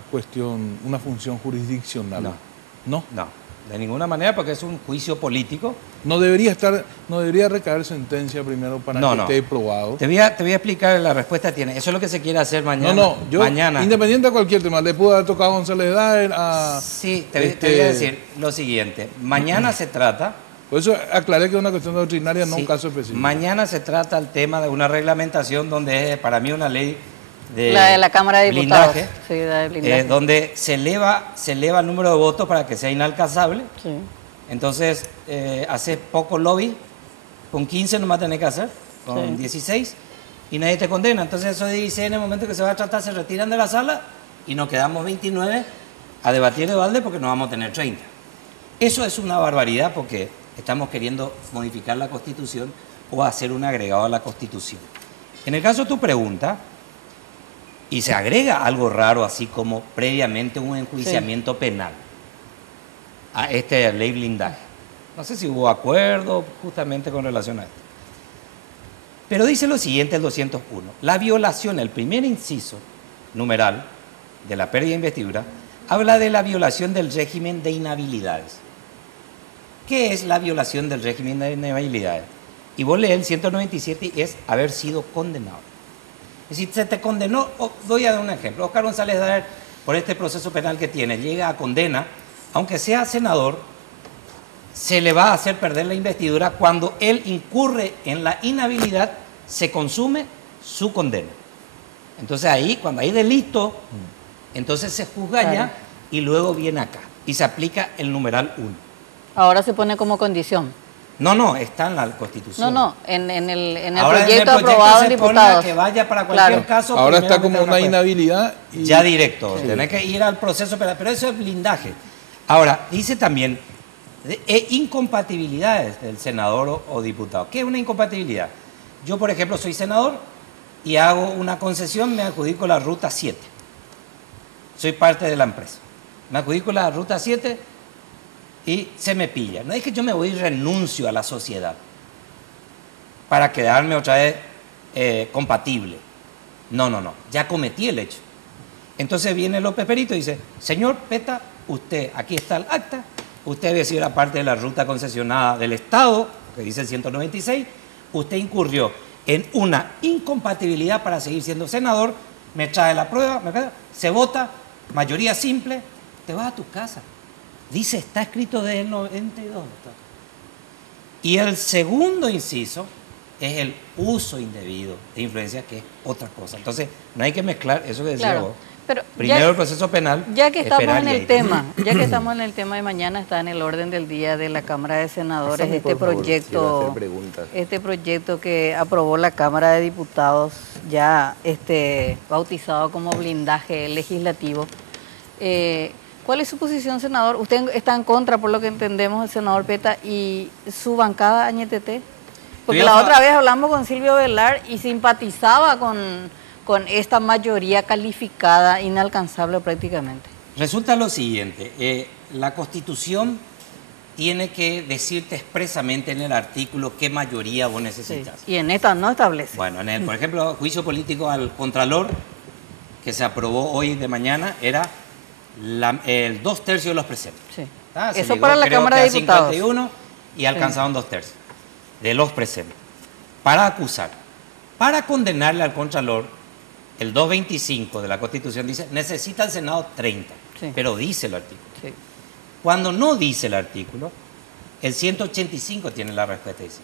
función jurisdiccional? No. ¿No? No, de ninguna manera, porque es un juicio político. No debería recaer sentencia primero para No, que no. esté probado. Te voy a explicar, la respuesta tiene. Eso es lo que se quiere hacer mañana. No, yo, mañana. independiente de cualquier tema, le pudo haber tocado a González Daer, a... Sí, te voy a decir lo siguiente. Mañana se trata... Por eso aclaré que es una cuestión doctrinaria, no sí, un caso específico. mañana se trata el tema de una reglamentación donde es para mí una ley de... La de la Cámara de Diputados. blindaje, Sí, la de blindaje. donde se eleva el número de votos para que sea inalcanzable. Sí. Entonces, haces poco lobby, con 15 nomás tenés que hacer, con Sí. 16, y nadie te condena. Entonces esos 16 en el momento que se va a tratar se retiran de la sala y nos quedamos 29 a debatir de balde porque no vamos a tener 30. Eso es una barbaridad porque estamos queriendo modificar la Constitución o hacer un agregado a la Constitución. En el caso de tu pregunta, y se agrega algo raro así como previamente un enjuiciamiento penal a esta ley blindaje. No sé si hubo acuerdo justamente con relación a esto. Pero dice lo siguiente el 201. La violación, el primer inciso numeral de la pérdida de investidura, habla de la violación del régimen de inhabilidades. ¿Qué es la violación del régimen de inhabilidades? Y vos lees el 197 y es haber sido condenado. Es decir, se te condenó, doy a dar un ejemplo, Oscar González Daer, por este proceso penal que tiene, llega a condena, aunque sea senador, se le va a hacer perder la investidura cuando él incurre en la inhabilidad, se consume su condena. Entonces ahí, cuando hay delito, entonces se juzga Claro. ya y luego viene acá y se aplica el numeral 1. Ahora se pone como condición. No, está en la Constitución. No, en el Ahora proyecto aprobado en se pone diputados. que vaya para cualquier Claro. caso. Ahora está como primeramente una juez. inhabilidad y... Ya directo, tenés que ir al proceso penal, pero eso es blindaje. Ahora, dice también incompatibilidades del senador o diputado. ¿Qué es una incompatibilidad? Yo, por ejemplo, soy senador y hago una concesión, me adjudico la ruta 7. Soy parte de la empresa. Me adjudico la ruta 7 y se me pilla. No es que yo me voy y renuncio a la sociedad para quedarme otra vez compatible. No. Ya cometí el hecho. Entonces viene López Perito y dice, señor Peta, usted, aquí está el acta, usted había sido la parte de la ruta concesionada del Estado, que dice el 196, usted incurrió en una incompatibilidad para seguir siendo senador, me trae la prueba, se vota, mayoría simple, te vas a tu casa. Dice, está escrito desde el 92. Y el segundo inciso es el uso indebido de influencia, que es otra cosa. Entonces, no hay que mezclar eso que decía vos. Pero primero el proceso penal. Ya que estamos esperar en y el ahí. tema, ya que estamos en el tema de mañana, está en el orden del día de la Cámara de Senadores Pásame, este por favor, quiero hacer proyecto, preguntas. que aprobó la Cámara de Diputados, ya bautizado como blindaje legislativo. ¿Cuál es su posición, senador? Usted está en contra, por lo que entendemos, el senador Peta, y su bancada Añetete. Porque la otra vez hablamos con Silvio Velar y simpatizaba con esta mayoría calificada, inalcanzable prácticamente. Resulta lo siguiente, la Constitución tiene que decirte expresamente en el artículo qué mayoría vos necesitas. Sí, y en esta no establece. Bueno, por ejemplo, juicio político al Contralor, que se aprobó hoy de mañana, era el 2/3 de los presentes. Sí. Se Eso llegó, para la creo Cámara que de a Diputados. 51 y alcanzaron 2/3 de los presentes. Para acusar, para condenarle al Contralor, el 225 de la Constitución dice, necesita el Senado 30, Sí. pero dice el artículo. Sí. Cuando no dice el artículo, el 185 tiene la respuesta. Dice,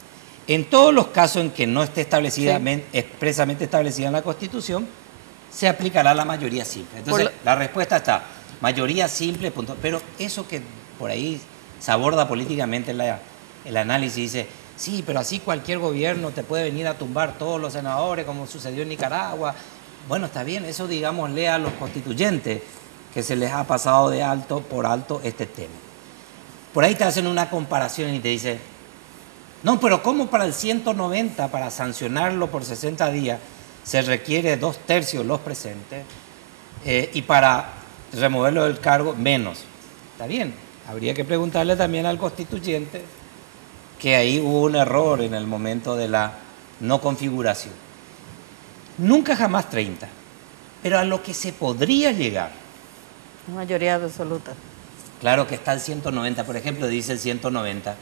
en todos los casos en que no esté expresamente establecida en la Constitución, se aplicará la mayoría simple. Entonces, la respuesta está, mayoría simple, punto. Pero eso que por ahí se aborda políticamente el análisis, dice, sí, pero así cualquier gobierno te puede venir a tumbar todos los senadores, como sucedió en Nicaragua. Bueno, está bien, eso digámosle a los constituyentes, que se les ha pasado de alto por alto este tema. Por ahí te hacen una comparación y te dicen, no, pero ¿cómo para el 190, para sancionarlo por 60 días, se requiere 2/3 los presentes y para removerlo del cargo menos? Está bien, habría que preguntarle también al constituyente que ahí hubo un error en el momento de la no configuración. Nunca jamás 30, pero a lo que se podría llegar. Mayoría absoluta. Claro que está el 190, por ejemplo, dice el 190,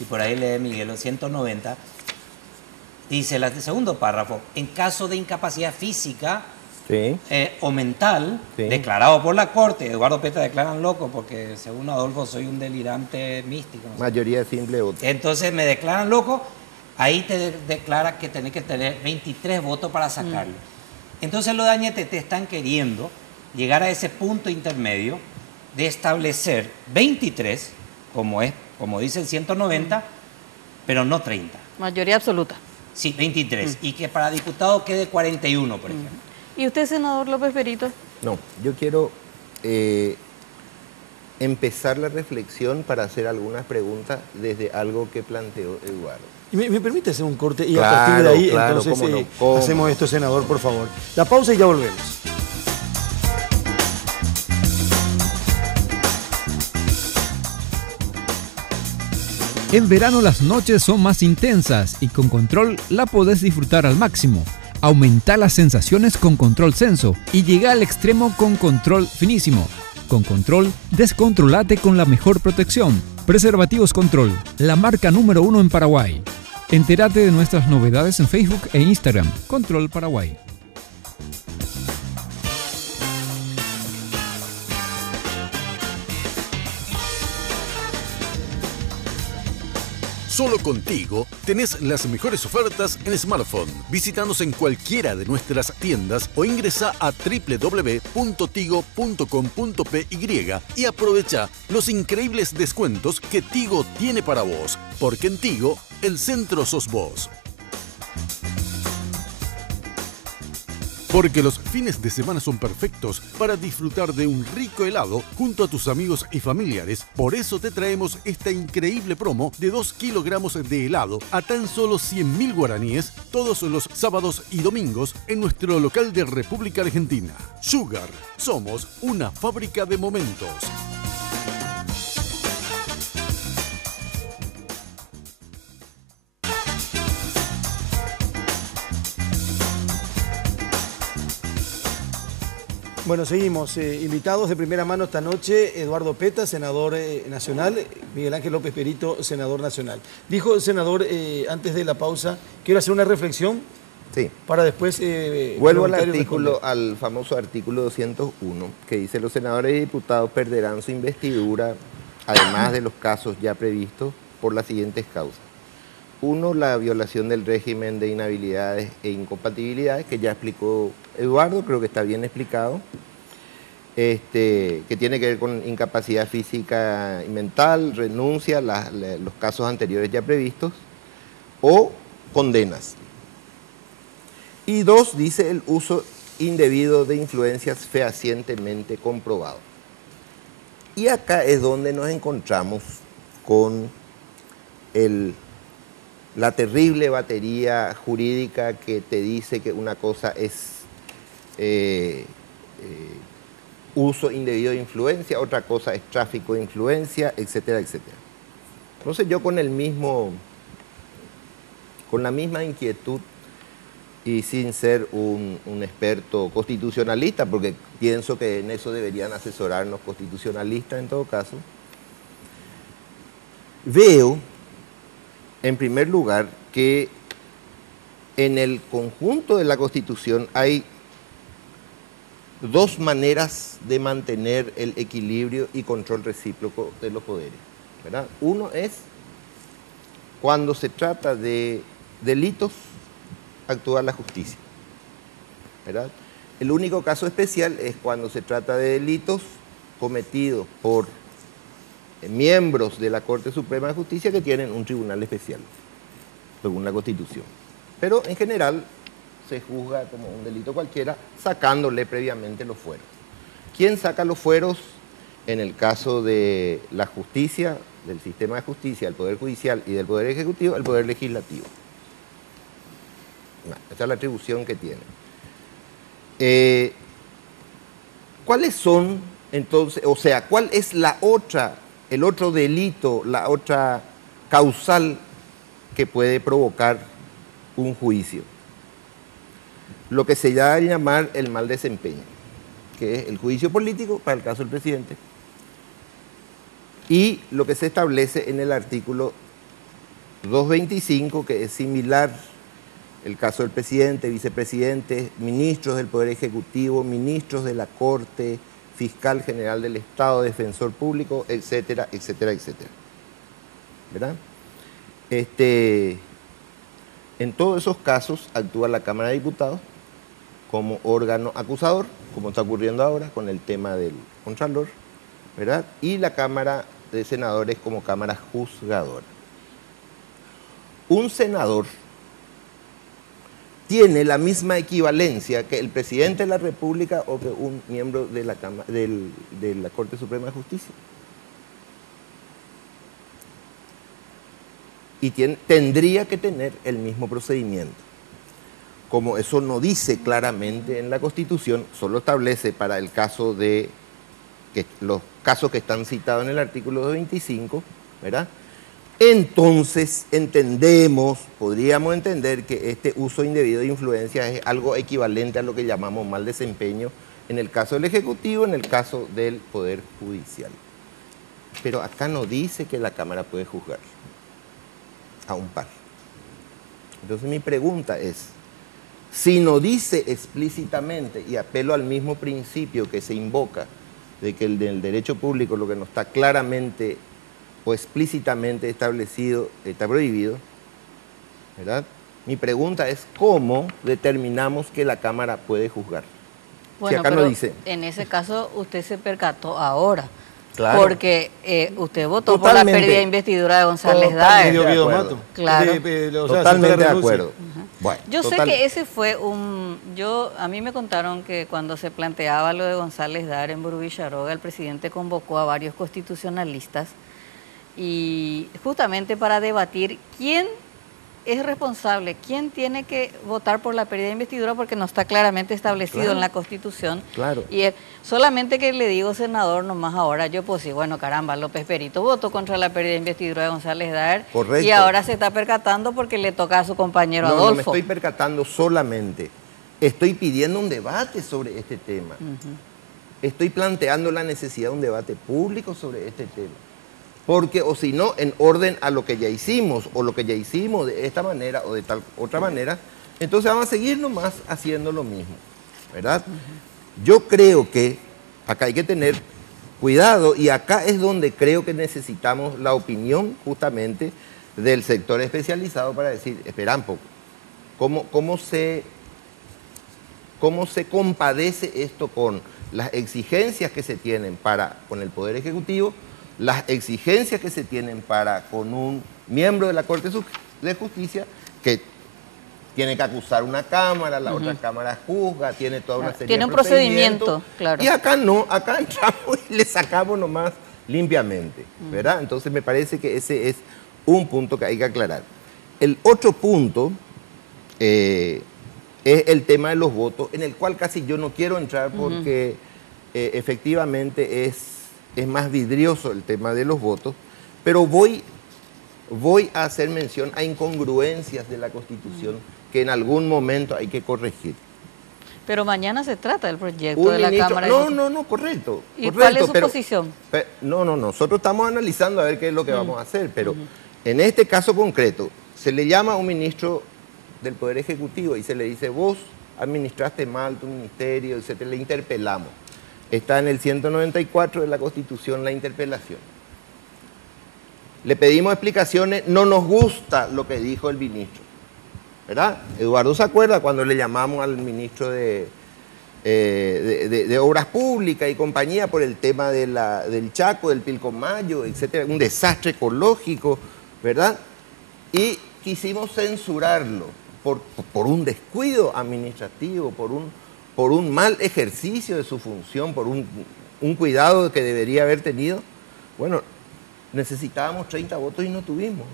y por ahí lee Miguel el 190, dice el segundo párrafo, en caso de incapacidad física Sí. O mental, Sí. declarado por la Corte, Eduardo Peta declaran loco porque según Adolfo soy un delirante místico. No sé. Mayoría simple voto. Entonces me declaran loco, ahí te declara que tenés que tener 23 votos para sacarlo. Entonces los de Añetete están queriendo llegar a ese punto intermedio de establecer 23, como dice el 190, pero no 30. Mayoría absoluta. Sí, 23. Y que para diputado quede 41, por ejemplo. ¿Y usted, senador López Perito? No, yo quiero empezar la reflexión para hacer algunas preguntas desde algo que planteó Eduardo. Y me permite hacer un corte y a Claro, partir de ahí claro, entonces cómo no, cómo hacemos no. esto, senador, por favor. La pausa y ya volvemos. En verano las noches son más intensas y con Control la podés disfrutar al máximo. Aumenta las sensaciones con Control Senso y llega al extremo con Control Finísimo. Con Control, descontrolate con la mejor protección. Preservativos Control, la marca número 1 en Paraguay. Entérate de nuestras novedades en Facebook e Instagram. Control Paraguay. Solo contigo tenés las mejores ofertas en smartphone. Visítanos en cualquiera de nuestras tiendas o ingresa a www.tigo.com.py y aprovecha los increíbles descuentos que Tigo tiene para vos. Porque en Tigo, el centro sos vos. Porque los fines de semana son perfectos para disfrutar de un rico helado junto a tus amigos y familiares. Por eso te traemos esta increíble promo de 2 kilogramos de helado a tan solo 100.000 guaraníes todos los sábados y domingos en nuestro local de República Argentina. Sugar, somos una fábrica de momentos. Bueno, seguimos. Invitados de primera mano esta noche, Eduardo Peta, senador nacional, Miguel Ángel López Perito, senador nacional. Dijo el senador antes de la pausa, quiero hacer una reflexión Sí. para después... Vuelvo al preguntar y artículo, responder. al famoso artículo 201, que dice los senadores y diputados perderán su investidura, además de los casos ya previstos, por las siguientes causas. Uno, la violación del régimen de inhabilidades e incompatibilidades, que ya explicó Eduardo, creo que está bien explicado, que tiene que ver con incapacidad física y mental, renuncia, los casos anteriores ya previstos, o condenas. Y dos, dice el uso indebido de influencias fehacientemente comprobado. Y acá es donde nos encontramos con la terrible batería jurídica que te dice que una cosa es uso indebido de influencia, otra cosa es tráfico de influencia, etcétera, etcétera. Entonces yo con la misma inquietud y sin ser un experto constitucionalista, porque pienso que en eso deberían asesorarnos constitucionalistas en todo caso, veo, en primer lugar, que en el conjunto de la Constitución hay dos maneras de mantener el equilibrio y control recíproco de los poderes, ¿verdad? Uno es cuando se trata de delitos, actúa la justicia, ¿verdad? El único caso especial es cuando se trata de delitos cometidos por miembros de la Corte Suprema de Justicia que tienen un tribunal especial, según la Constitución. Pero en general se juzga como un delito cualquiera, sacándole previamente los fueros. ¿Quién saca los fueros? En el caso de la justicia, del sistema de justicia, del Poder Judicial y del Poder Ejecutivo, el Poder Legislativo. Esa es la atribución que tiene. ¿Cuáles son, entonces, o sea, cuál es el otro delito, la otra causal que puede provocar un juicio? Lo que se da a llamar el mal desempeño, que es el juicio político para el caso del presidente, y lo que se establece en el artículo 225, que es similar, el caso del presidente, vicepresidente, ministros del Poder Ejecutivo, ministros de la Corte, fiscal general del Estado, defensor público, etcétera, etcétera, etcétera. ¿Verdad? En todos esos casos actúa la Cámara de Diputados como órgano acusador, como está ocurriendo ahora con el tema del Contralor, ¿verdad? Y la Cámara de Senadores como Cámara juzgadora. Un senador tiene la misma equivalencia que el presidente de la República o que un miembro de la Corte Suprema de Justicia. Y tendría que tener el mismo procedimiento. Como eso no dice claramente en la Constitución, solo establece para el caso de los casos que están citados en el artículo 225, ¿verdad? Entonces podríamos entender que este uso indebido de influencia es algo equivalente a lo que llamamos mal desempeño en el caso del Ejecutivo, en el caso del Poder Judicial. Pero acá no dice que la Cámara puede juzgar a un par. Entonces mi pregunta es, si no dice explícitamente, y apelo al mismo principio que se invoca, de que el del derecho público lo que no está claramente o explícitamente establecido está prohibido, ¿verdad? Mi pregunta es, ¿cómo determinamos que la Cámara puede juzgar? Bueno, si acá pero no dice. En ese caso usted se percató ahora. Claro. Porque usted votó por la pérdida de investidura de González Daer. Claro. Totalmente de acuerdo. Bueno, yo sé que ese fue a mí me contaron que cuando se planteaba lo de González Daer en Burú-Villaroga, el presidente convocó a varios constitucionalistas y justamente para debatir quién es responsable, quién tiene que votar por la pérdida de investidura, porque no está claramente establecido en la Constitución. Claro. Y solamente que le digo, senador, nomás ahora, yo pues sí, bueno, caramba, López Perito votó contra la pérdida de investidura de González Daer. Correcto. Y ahora se está percatando porque le toca a su compañero Adolfo. No me estoy percatando solamente, estoy pidiendo un debate sobre este tema. Estoy planteando la necesidad de un debate público sobre este tema. Porque, o si no, en orden a lo que ya hicimos, o lo que ya hicimos de esta manera o de tal otra manera, entonces vamos a seguir nomás haciendo lo mismo, ¿verdad? Yo creo que acá hay que tener cuidado, y acá es donde creo que necesitamos la opinión justamente del sector especializado para decir, espera un poco, ¿cómo se compadece esto con las exigencias que se tienen con el Poder Ejecutivo, las exigencias que se tienen con un miembro de la Corte de Justicia que tiene que acusar una cámara, la otra cámara juzga, tiene toda una serie tiene de un procedimiento, claro. Y acá no, acá entramos y le sacamos nomás limpiamente, ¿verdad? Entonces me parece que ese es un punto que hay que aclarar. El otro punto es el tema de los votos, en el cual casi yo no quiero entrar porque efectivamente es más vidrioso el tema de los votos, pero voy a hacer mención a incongruencias de la Constitución que en algún momento hay que corregir. Pero mañana se trata del proyecto de la Cámara de Diputados. No, correcto. ¿Y cuál es su posición? No, nosotros estamos analizando a ver qué es lo que vamos a hacer, pero en este caso concreto se le llama a un ministro del Poder Ejecutivo y se le dice, vos administraste mal tu ministerio, etc., le interpelamos. Está en el 194 de la Constitución la interpelación. Le pedimos explicaciones, no nos gusta lo que dijo el ministro, ¿verdad? Eduardo se acuerda cuando le llamamos al ministro de Obras Públicas y compañía por el tema del Chaco, del Pilcomayo, etcétera, un desastre ecológico, ¿verdad? Y quisimos censurarlo por un descuido administrativo, por un mal ejercicio de su función, por un cuidado que debería haber tenido. Bueno, necesitábamos 30 votos y no tuvimos.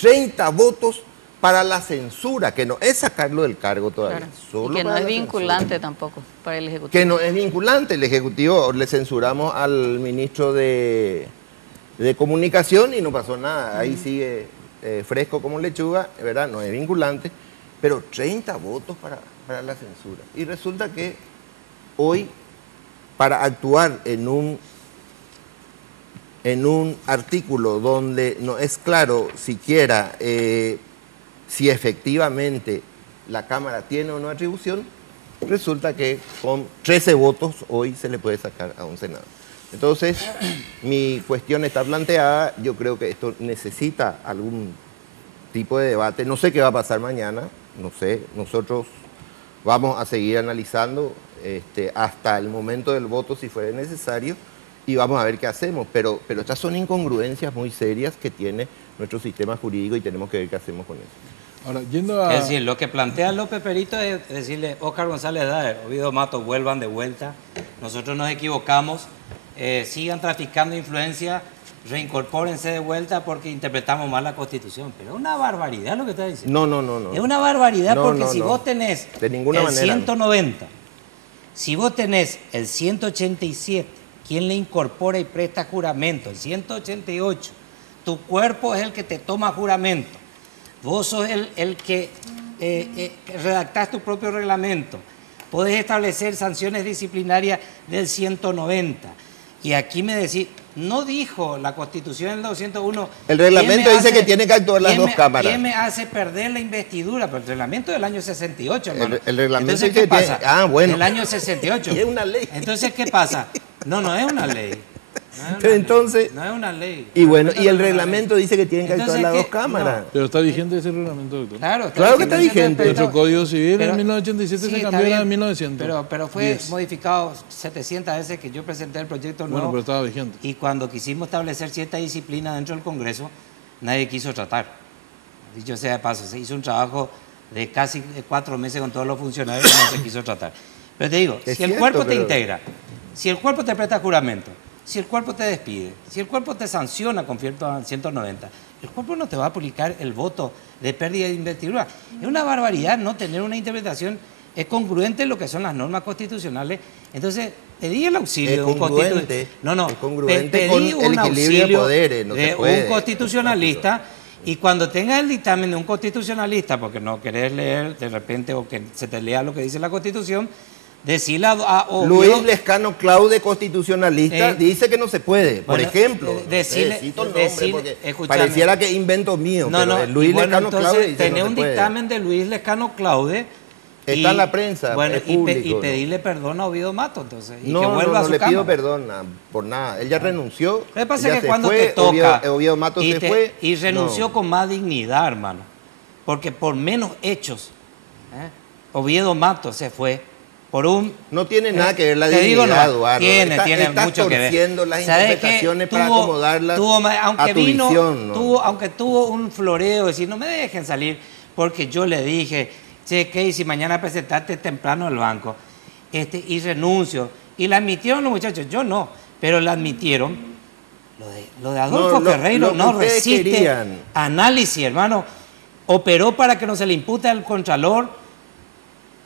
30 votos para la censura, que no es sacarlo del cargo todavía. Claro. Solo y que no para es la vinculante censura. tampoco para el Ejecutivo. Que no es vinculante. El Ejecutivo, le censuramos al ministro de Comunicación y no pasó nada. Ahí sigue fresco como lechuga, ¿verdad? No es vinculante. Pero 30 votos para la censura. Y resulta que hoy, para actuar en un artículo donde no es claro siquiera si efectivamente la Cámara tiene o no atribución, resulta que con 13 votos hoy se le puede sacar a un senador. Entonces, mi cuestión está planteada, yo creo que esto necesita algún tipo de debate, no sé qué va a pasar mañana, no sé, nosotros vamos a seguir analizando hasta el momento del voto si fuera necesario y vamos a ver qué hacemos, pero estas son incongruencias muy serias que tiene nuestro sistema jurídico y tenemos que ver qué hacemos con eso. Ahora, yendo a... Es decir, lo que plantea López Perito es decirle, Óscar González Daer, Ovidio Matos, vuelvan de vuelta, nosotros nos equivocamos, sigan traficando influencia, reincorpórense de vuelta porque interpretamos mal la Constitución. Pero es una barbaridad lo que está diciendo. No. Es una barbaridad No, porque no, si no. vos tenés De ninguna el manera. 190, si vos tenés el 187, ¿quién le incorpora y presta juramento? El 188, tu cuerpo es el que te toma juramento. Vos sos el que redactás tu propio reglamento. Podés establecer sanciones disciplinarias del 190. Y aquí me decís, no dijo la Constitución del 201... El reglamento dice que tienen que actuar las dos cámaras. ¿Quién me hace perder la investidura? Pero el reglamento del año 68, hermano. El reglamento Entonces, dice ¿qué que tiene- pasa? bueno. Del año 68. Y es una ley. Entonces, ¿qué pasa? No es una ley. No es una Pero ley. entonces- No es una ley. Y bueno, y el No es una reglamento ley. dice que tienen que actuar Entonces, las dos ¿qué? cámaras. No. Pero está vigente ese reglamento, doctor. Claro que está vigente. Nuestro Código Civil Pero- en 1987 sí, se está cambió bien, en 1900. Pero fue modificado 700 veces que yo presenté el proyecto nuevo. Bueno, pero estaba vigente. Y cuando quisimos establecer cierta disciplina dentro del Congreso, nadie quiso tratar. Dicho sea de paso, se hizo un trabajo de casi 4 meses con todos los funcionarios y no se quiso tratar. Pero te digo, Es si el cierto, cuerpo te pero- integra, si el cuerpo te presta juramento, si el cuerpo te despide, si el cuerpo te sanciona con 190, el cuerpo no te va a aplicar el voto de pérdida de investidura. Es una barbaridad no tener una interpretación congruente en lo que son las normas constitucionales. Entonces, pedí el auxilio Es de un congruente, constitucionalista. es congruente con pedí el un equilibrio de auxilio poderes, no se de puede. un constitucionalista. Y cuando tengas el dictamen de un constitucionalista, porque no querés leer de repente o que se te lea lo que dice la Constitución, decirle a Ovidio- Luis Lescano Claude, constitucionalista, dice que no se puede. Por bueno, ejemplo, decirle- cito el nombre decirle- porque escúchame. pareciera que invento mío, pero es Luis y bueno, Lescano entonces, Claude dice que tenés no un se puede. dictamen de Luis Lescano Claude Está en la prensa, bueno, es público. y pedirle perdón a Oviedo Mato, entonces. Y No, que vuelva a no su le cama. pido perdón por nada. Él ya renunció. Lo que pasa ya es que se cuando fue, te toca Oviedo Mato se fue. y renunció No. con más dignidad, hermano. Porque por menos hechos, Oviedo Mato se fue por un... No tiene nada que ver la te digo, dignidad, no, Eduardo. tiene Estás mucho que ver. torciendo las ¿Sabes qué? interpretaciones para acomodarlas aunque a tu visión, ¿no? aunque tuvo un floreo, decir, no me dejen salir, porque yo le dije, che, que si mañana presentaste temprano al banco, y renuncio. Y la admitieron los muchachos, yo no, pero la admitieron. Lo de Adolfo Ferreiro lo que no ustedes resiste querían. análisis, hermano. Operó para que no se le impute al Contralor.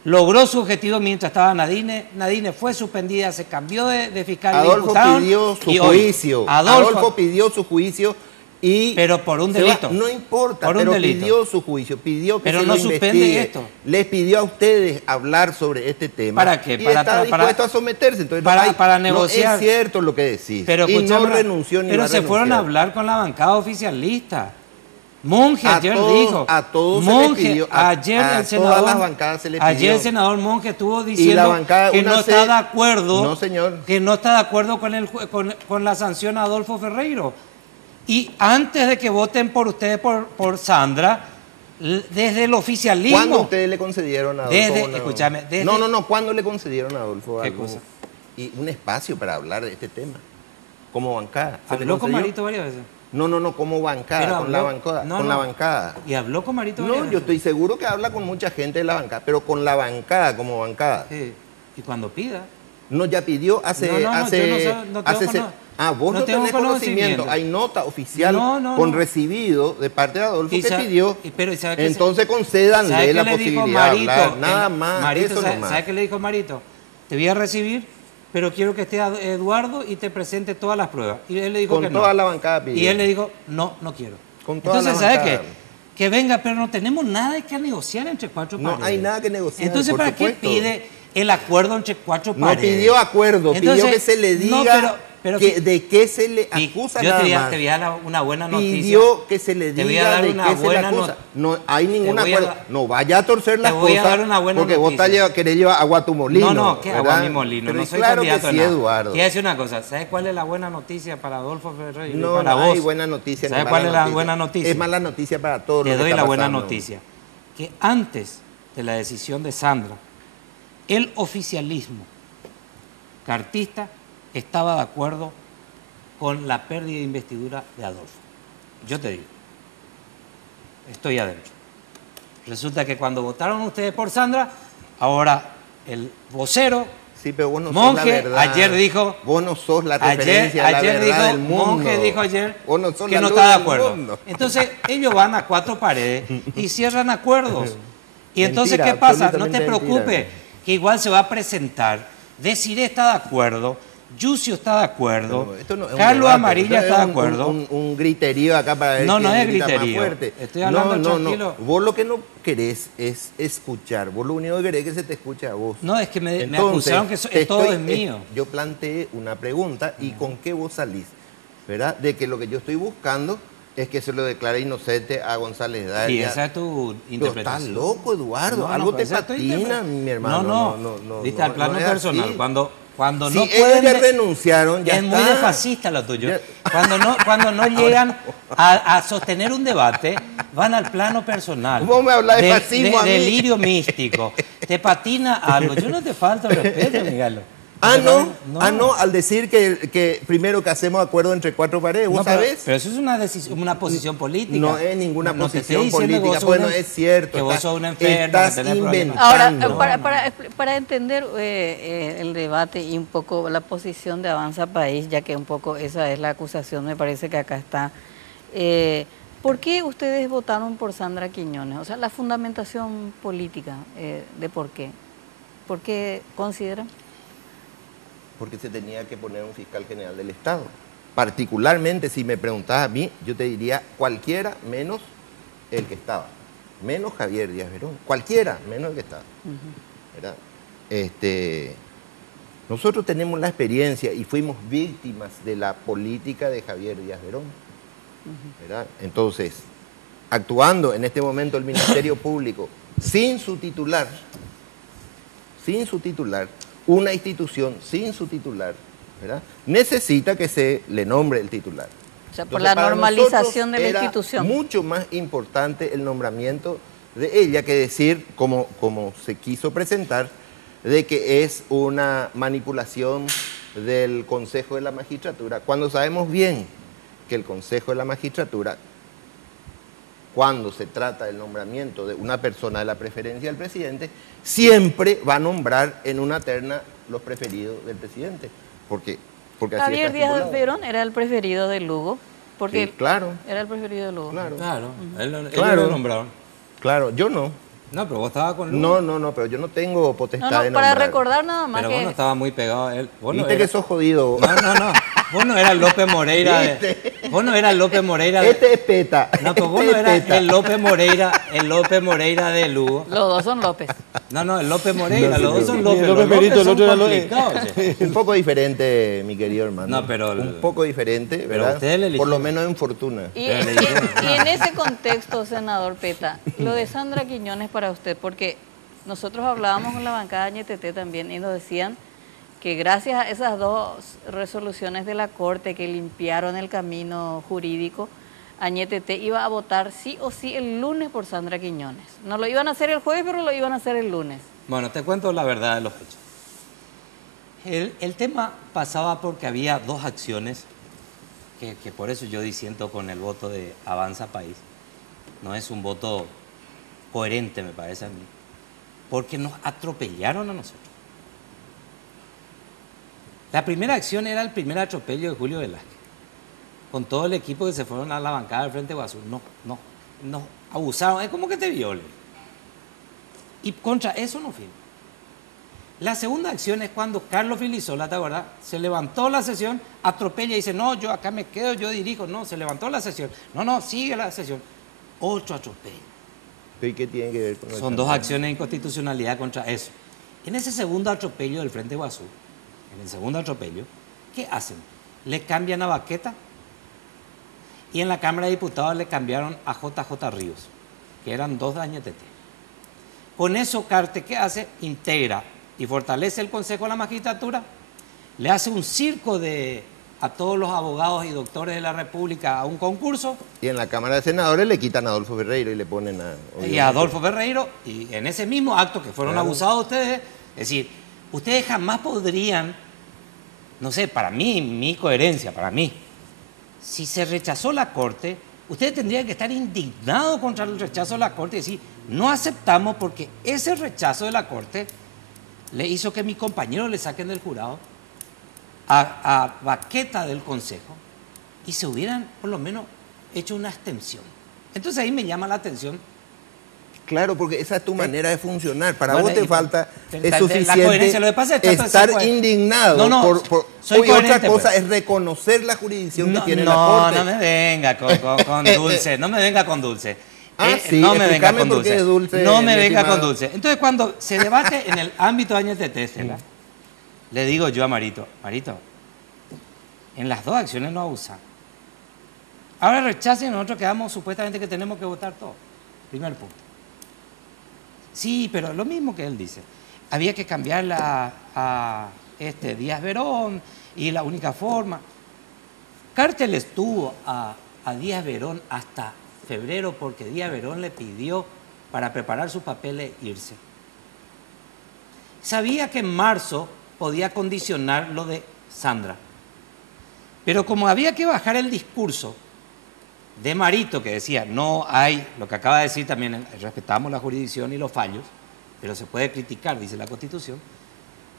Logró su objetivo mientras estaba Nadine. Nadine fue suspendida, se cambió de fiscal. Adolfo pidió su juicio. Adolfo pidió su juicio y... Pero por un delito. No importa, por un pero delito. pidió su juicio, pidió que pero se no lo suspende investigue. esto. Les pidió a ustedes hablar sobre este tema. ¿Para qué? Y Para- está para- dispuesto a someterse. Entonces, para negociar. No es cierto lo que decís. Pero, y no escuchame, renunció ni va pero a se fueron a renunciar. hablar con la bancada oficialista. Monge A ayer todos- dijo. a todos se les Monge, pidió, ayer a el senador, todas las bancadas se les ayer pidió. el senador Monge estuvo Y la diciendo bancada, que una no se- está de acuerdo. No, señor. Que no está de acuerdo con la sanción a Adolfo Ferreiro. Y antes de que voten por ustedes, por Sandra, desde el oficialismo. ¿Cuándo ustedes le concedieron a Adolfo? Escúchame, desde... No, ¿cuándo le concedieron a Adolfo ¿Qué algo? cosa? Y un espacio para hablar de este tema, como bancada. ¿Se le Habló con concedió? Marito varias veces. No, como bancada, Pero con la habló- bancada. no, con no. la bancada. Y habló con Marito varias No, veces. yo estoy seguro que habla con mucha gente de la bancada, pero con la bancada, como bancada. Sí. Y cuando pida. No, ya pidió hace... No, hace, yo no tengo hace vos no no tengo tenés conocimiento. Hay nota oficial No. con recibido de parte de Adolfo Y que sa- pidió. pero ¿y sabe qué Entonces ¿sabe concédanle qué la le dijo posibilidad de Marito? hablar. Nada más, Marito, eso ¿sabe, nomás. ¿sabe qué le dijo Marito? Te voy a recibir, pero quiero que esté Eduardo y te presente todas las pruebas. Y él le dijo Con que toda no. la bancada pidió. Y él le dijo, no quiero. Con toda Entonces, la ¿sabe qué? bancada. Que venga, pero no tenemos nada que negociar entre cuatro No paredes. hay nada que negociar, Entonces, por ¿para supuesto. qué pide el acuerdo entre cuatro No paredes? pidió acuerdo, pidió Entonces, que se le no, diga pero de qué se le y acusa yo nada te más. voy a dar una buena noticia. Pidió que se le Te voy a diga dar de una qué se le buena acusa. No hay ningún te voy a acuerdo. dar- No vaya a torcer las te voy a cosas dar una buena porque vos noticia. querés llevar agua a tu molino. No, que agua a mi molino. Pero No soy claro que candidato a sí, nada. Eduardo. Quiero decir una cosa. ¿Sabes cuál es la buena noticia para Adolfo Ferreiro y No, para no vos? hay buena noticia. ni ¿Sabes mala cuál es la noticia. buena noticia? Es mala noticia para todos. Te doy la buena noticia. Que antes de la decisión de Sandra, el oficialismo cartista estaba de acuerdo con la pérdida de investidura de Adolfo. Yo te digo, estoy adentro. Resulta que cuando votaron ustedes por Sandra, ahora el vocero, Sí, pero vos no Monje, sos la verdad. ayer dijo... Vos no sos la referencia de la ayer verdad dijo, del mundo. Monje dijo ayer Vos no sos que la no luz está de del acuerdo. mundo. Entonces, ellos van a cuatro paredes y cierran acuerdos. Y entonces, Mentira, ¿qué pasa? No te absolutamente preocupes, mentira. que igual se va a presentar. Desiré está de acuerdo, Yucio está de acuerdo, No, esto no es un Carlos debate, Amarilla esto está es de acuerdo. Un griterío acá para ver No, no quién es grita más griterío. fuerte. Estoy hablando tranquilo. Vos lo que no querés es escuchar. Vos lo único que querés es que se te escuche a vos. No, es que me Entonces, acusaron que te todo estoy- es mío. Yo planteé una pregunta y con qué vos salís, ¿verdad? De que lo que yo estoy buscando es que se lo declare inocente a González Dávila. Y esa es tu Pero interpretación. estás loco, Eduardo. No, no, Algo pero te esa es tu patina, interpretación. mi hermano. No. Viste, al plano no es personal. así. Cuando Si no ellos pueden... ya renunciaron, ya es está. muy de fascista lo tuyo. Ya- Cuando no llegan a sostener un debate, van al plano personal. ¿Cómo me hablas de fascismo a mí? Delirio místico. Te patina algo. Yo no te falto respeto, Miguel. No, al decir que primero que hacemos acuerdo entre cuatro paredes, ¿vos No, pero, sabés? pero eso es una posición política. No es ninguna No te estoy posición diciendo que política. vos sos Bueno, una- es cierto. Que vos sos un enfermo. Estás que tenés problemas. inventando. Ahora, para entender el debate y un poco la posición de Avanza País, ya que un poco esa es la acusación, me parece que acá está. ¿Por qué ustedes votaron por Sandra Quiñones? O sea, la fundamentación política de por qué. ¿Por qué consideran? Porque se tenía que poner un fiscal general del Estado. Particularmente, si me preguntás a mí, yo te diría cualquiera menos el que estaba. Menos Javier Díaz Verón. Cualquiera menos el que estaba. ¿Verdad? Nosotros tenemos la experiencia y fuimos víctimas de la política de Javier Díaz Verón. ¿Verdad? Entonces, actuando en este momento el Ministerio Público sin su titular, sin su titular, una institución sin su titular, ¿verdad? Necesita que se le nombre el titular. O sea, por Entonces, la para normalización de nosotros la era institución. mucho más importante el nombramiento de ella que decir, como se quiso presentar, de que es una manipulación del Consejo de la Magistratura, cuando sabemos bien que el Consejo de la Magistratura, cuando se trata del nombramiento de una persona de la preferencia del presidente, siempre va a nombrar en una terna los preferidos del presidente, porque así Javier está Díaz estipulado. Verón era el preferido de Lugo, porque Sí, claro, era el preferido de Lugo. claro, Claro, él Claro. lo nombraron. claro, yo no. No, pero vos estabas con Lugo. No, pero yo no tengo potestad No, de no, para nombrar. recordar nada más Pero vos no que estabas muy pegado a él. Vos no Viste que eras- sos jodido. No. Vos no eras López Moreira. Vos no eras López Moreira. Este es Peta. No, pero vos este no es eras Peta. el López Moreira de Lugo. los dos son López. No, el López Moreira, No, los dos son sí, López. el Los López López Merito, el son otro era López. complicados, che. Un poco diferente, mi querido hermano. No, pero el- un poco diferente, pero ¿verdad? ustedes le Por lo eligieron. menos en fortuna. Y, Pero le y- dijeron, y en ese contexto, senador Peta, lo de Sandra Quiñones para usted, porque nosotros hablábamos con la bancada ÑTT también y nos decían que gracias a esas dos resoluciones de la Corte que limpiaron el camino jurídico, Añetete iba a votar sí o sí el lunes por Sandra Quiñones. No lo iban a hacer el jueves, pero lo iban a hacer el lunes. Bueno, te cuento la verdad de los hechos. El tema pasaba porque había dos acciones que por eso yo disiento con el voto de Avanza País. No es un voto coherente, me parece a mí, porque nos atropellaron a nosotros. La primera acción era el primer atropello de Julio Velázquez, con todo el equipo que se fueron a la bancada del Frente Guazú. No, abusaron, es como que te violen. Y contra eso no firma. La segunda acción es cuando Carlos Filisola, ¿te acuerdas? Se levantó la sesión, atropella y dice, no, yo acá me quedo, yo dirijo. No, se levantó la sesión. No, sigue la sesión. Otro atropello. ¿Y qué tiene que ver con el Son dos cambio? acciones de inconstitucionalidad contra eso. En ese segundo atropello del Frente Guazú, en el segundo atropello, ¿qué hacen? Le cambian a Baqueta y en la Cámara de Diputados le cambiaron a JJ Ríos, que eran dos de Añetete. Con eso Carte, ¿qué hace? Integra y fortalece el Consejo de la Magistratura, le hace un circo a todos los abogados y doctores de la República a un concurso, Y en la Cámara de Senadores le quitan a Adolfo Ferreiro y le ponen a... y a Adolfo Ferreiro, y en ese mismo acto que fueron Claro. abusados ustedes, es decir, ustedes jamás podrían, no sé, para mí, mi coherencia, para mí, si se rechazó la Corte, ustedes tendrían que estar indignados contra el rechazo de la Corte y decir, no aceptamos porque ese rechazo de la Corte le hizo que mis compañeros le saquen del jurado a Baqueta del Consejo y se hubieran por lo menos hecho una abstención. Entonces ahí me llama la atención. Claro, porque esa es tu manera de funcionar. Para Bueno, vos te y- falta, pero es la suficiente coherencia, lo que pasa es que trato de ser estar coherente. indignado. No, soy Oye, otra coherente, cosa pues. es reconocer la jurisdicción que No, tiene la Corte. no me venga con dulce, no me venga con dulce. Sí, no me venga explícame con por qué dulce. es dulce, No me mi venga con estimado. dulce. Entonces, cuando se debate en el ámbito de Añetete, Estela, le digo yo a Marito, en las dos acciones no abusan. Ahora rechacen y nosotros quedamos supuestamente que tenemos que votar todo. Primer punto. Sí, pero lo mismo que él dice. Había que cambiarla a Díaz Verón y la única forma. Cártel estuvo a Díaz Verón hasta febrero porque Díaz Verón le pidió para preparar sus papeles irse. Sabía que en marzo podía condicionar lo de Sandra. Pero como había que bajar el discurso de Marito, que decía, no hay, lo que acaba de decir también, respetamos la jurisdicción y los fallos, pero se puede criticar, dice la Constitución.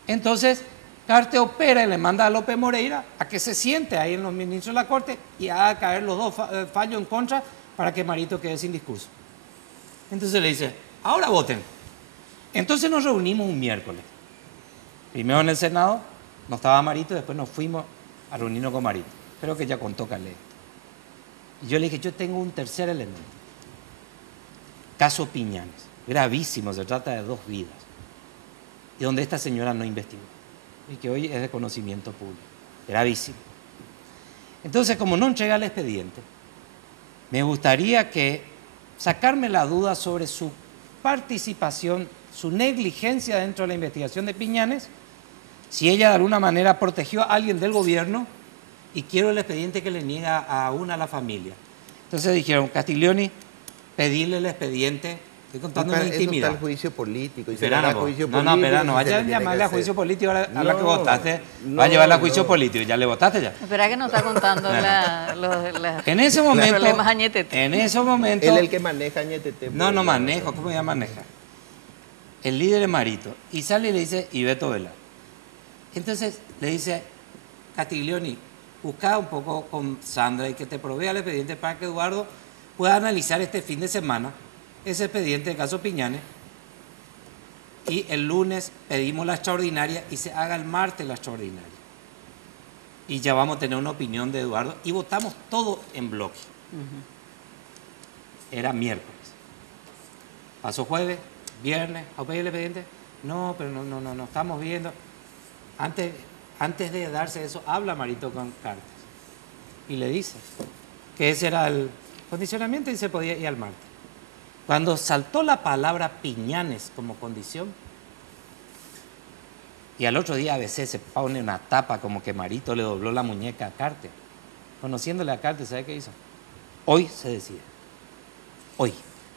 Entonces, Carte opera y le manda a López Moreira a que se siente ahí en los ministros de la Corte y haga caer los dos fallos en contra para que Marito quede sin discurso. Entonces le dice, ahora voten. Entonces nos reunimos un miércoles. Primero en el Senado, no estaba Marito, después nos fuimos a reunirnos con Marito. Creo que ya contó Calé. Y yo le dije, yo tengo un tercer elemento. Caso Piñanes, gravísimo, se trata de 2 vidas. Y donde esta señora no investigó. Y que hoy es de conocimiento público. Gravísimo. Entonces, como no entrega el expediente, me gustaría que sacarme la duda sobre su participación, su negligencia dentro de la investigación de Piñanes, si ella de alguna manera protegió a alguien del gobierno y quiero el expediente que le niega a la familia. Entonces dijeron, Castiglioni, pedirle el expediente. Estoy contando una intimidad. Eso está el juicio político. Espera, no, vaya a llamarle a juicio político a la que votaste. Va a llevarla a juicio político. ¿Ya le votaste ya? Espera que no está contando en ese momento, los problemas Añetete. En ese momento... Él es el que maneja Añetete. No manejo. ¿Cómo ya maneja? El líder es Marito. Y sale y le dice, y Beto Vela. Entonces le dice, Castiglioni, busca un poco con Sandra y que te provea el expediente para que Eduardo pueda analizar este fin de semana ese expediente del caso Piñanes, y el lunes pedimos la extraordinaria y se haga el martes la extraordinaria. Y ya vamos a tener una opinión de Eduardo y votamos todo en bloque. Era miércoles. Pasó jueves, viernes, ¿a pedir el expediente? No, pero no, estamos viendo. Antes de darse eso, habla Marito con Cartes y le dice que ese era el condicionamiento y se podía ir al martes. Cuando saltó la palabra Piñanes como condición, y al otro día ABC se pone una tapa como que Marito le dobló la muñeca a Cartes. Conociéndole a Cartes, ¿sabe qué hizo? Hoy se decide. Hoy.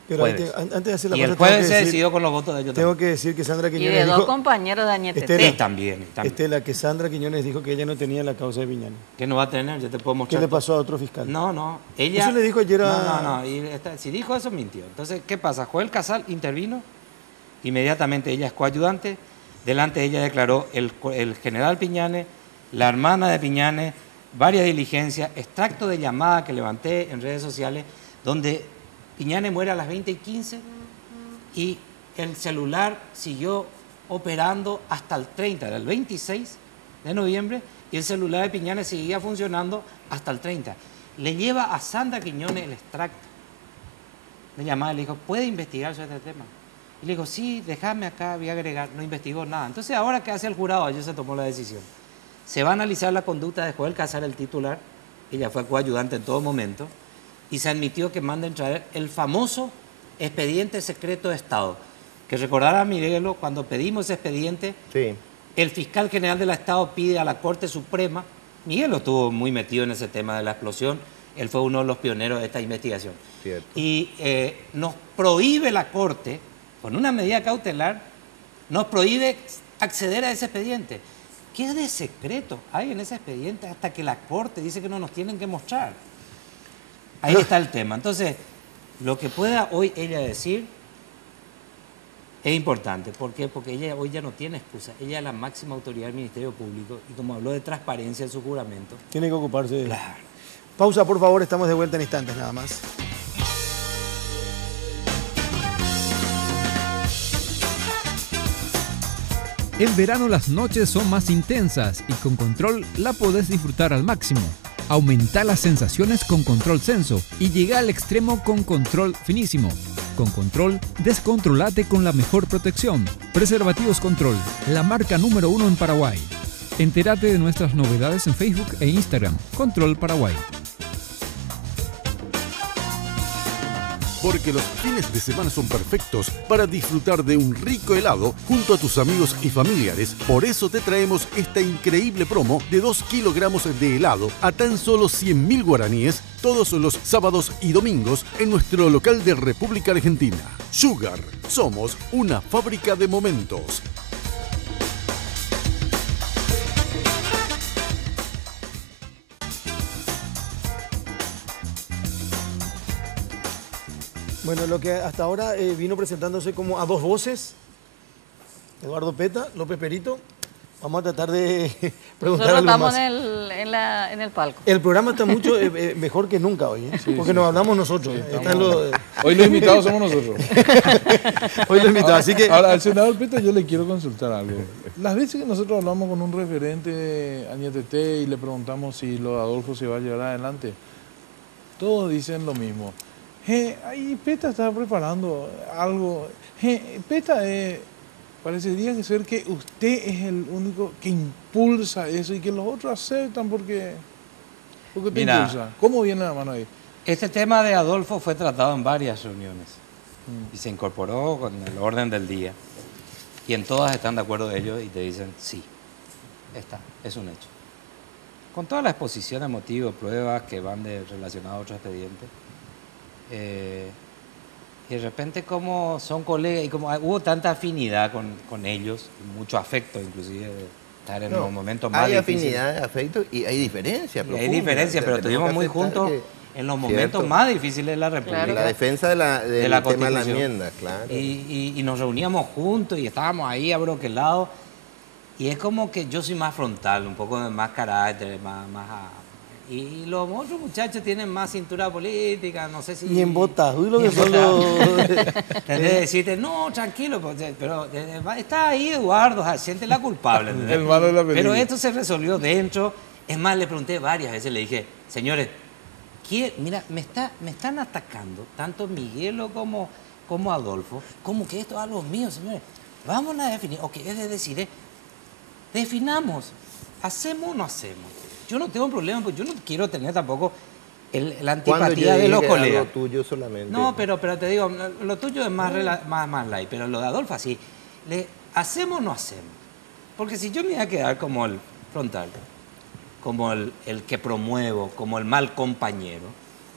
Pero antes de hacer la y cosa, el jueves se decidió con los votos de ellos. Tengo que decir que Sandra Quiñones y de dijo, dos compañeros de Añetete. Y también. Estela, que Sandra Quiñones dijo que ella no tenía la causa de Piñanes. ¿Qué no va a tener? Yo te puedo mostrar. ¿Qué le pasó a otro fiscal? No. Ella... Eso le dijo ayer a... No. Si dijo eso, mintió. Entonces, ¿qué pasa? Joel Casal intervino. Inmediatamente ella es coayudante. Delante de ella declaró el general Piñanes, la hermana de Piñanes, varias diligencias, extracto de llamada que levanté en redes sociales, donde Piñanes muere a las 20:15 y el celular siguió operando hasta el 30, era el 26 de noviembre, y el celular de Piñanes seguía funcionando hasta el 30. Le lleva a Sandra Quiñones el extracto de llamada y le dijo, ¿puede investigar sobre este tema? Y le dijo, sí, déjame acá, voy a agregar. No investigó nada. Entonces, ahora que hace el jurado, ayer se tomó la decisión. Se va a analizar la conducta de Joel Casal, el titular. Ella fue coayudante en todo momento. Y se admitió que manden traer el famoso expediente secreto de Estado. Que recordará a Miguelo, cuando pedimos ese expediente, sí. El fiscal general del Estado pide a la Corte Suprema. Miguelo estuvo muy metido en ese tema de la explosión. Él fue uno de los pioneros de esta investigación. Cierto. Y nos prohíbe la Corte, con una medida cautelar, nos prohíbe acceder a ese expediente. ¿Qué de secreto hay en ese expediente hasta que la Corte dice que no nos tienen que mostrar? Ahí está el tema. Entonces, lo que pueda hoy ella decir es importante. ¿Por qué? Porque ella hoy ya no tiene excusa. Ella es la máxima autoridad del Ministerio Público y como habló de transparencia en su juramento... Tiene que ocuparse de... Claro. Pausa, por favor, estamos de vuelta en instantes nada más. En verano las noches son más intensas y con Control la podés disfrutar al máximo. Aumenta las sensaciones con Control Senso y llega al extremo con Control Finísimo. Con Control, descontrolate con la mejor protección. Preservativos Control, la marca número 1 en Paraguay. Entérate de nuestras novedades en Facebook e Instagram. Control Paraguay. Porque los fines de semana son perfectos para disfrutar de un rico helado junto a tus amigos y familiares. Por eso te traemos esta increíble promo de 2 kilogramos de helado a tan solo 100.000 guaraníes todos los sábados y domingos en nuestro local de República Argentina. Sugar, somos una fábrica de momentos. Bueno, lo que hasta ahora vino presentándose como a dos voces, Eduardo Peta, López Perito. Vamos a tratar de preguntar algo más. Nosotros estamos en el palco. El programa está mucho mejor que nunca hoy, ¿eh? Sí, porque sí, nos sí. hablamos nosotros. Sí, Hoy los invitados somos nosotros. los invitados, así que... Ahora, al senador Peta yo le quiero consultar algo. Las veces que nosotros hablamos con un referente Añetete y le preguntamos si lo de Adolfo se va a llevar adelante, todos dicen lo mismo. Ahí Peta está preparando algo. Peta, parecería que ser que usted es el único que impulsa eso y que los otros aceptan porque te Mira, impulsa. ¿Cómo viene la mano ahí? Este tema de Adolfo fue tratado en varias reuniones y se incorporó con el orden del día. y en todas están de acuerdo ellos y te dicen sí, es un hecho. Con toda la exposición de motivos, pruebas que van relacionadas a otros expedientes, y de repente como son colegas y como hubo tanta afinidad con ellos, mucho afecto inclusive de estar en los momentos más difíciles. Hay afinidad, afecto y hay diferencia. Hay diferencia, pero estuvimos muy juntos en los momentos más difíciles de la República. Claro. La defensa del tema de la enmienda, claro. Y nos reuníamos juntos y estábamos ahí abroquelados. Y es como que yo soy más frontal, un poco de más carácter, y los otros muchachos tienen más cintura política, no sé si... Ni en botas, uy, lo que son los... Tendré que decirte, no, tranquilo, pero está ahí Eduardo, siente la culpable. El malo de la película. Pero esto se resolvió dentro. Es más, le pregunté varias veces, le dije, señores, mira, me están atacando, tanto Miguelo como Adolfo, como que esto es algo mío, señores. Vamos a definir, es decir, definamos, ¿hacemos o no hacemos? Yo no tengo problema, porque yo no quiero tener tampoco la antipatía de los colegas. Lo tuyo solamente. No, pero te digo, lo tuyo es más light, pero lo de Adolfo así. ¿Hacemos o no hacemos? Porque si yo me voy a quedar como el frontal, como el que promuevo, como el mal compañero,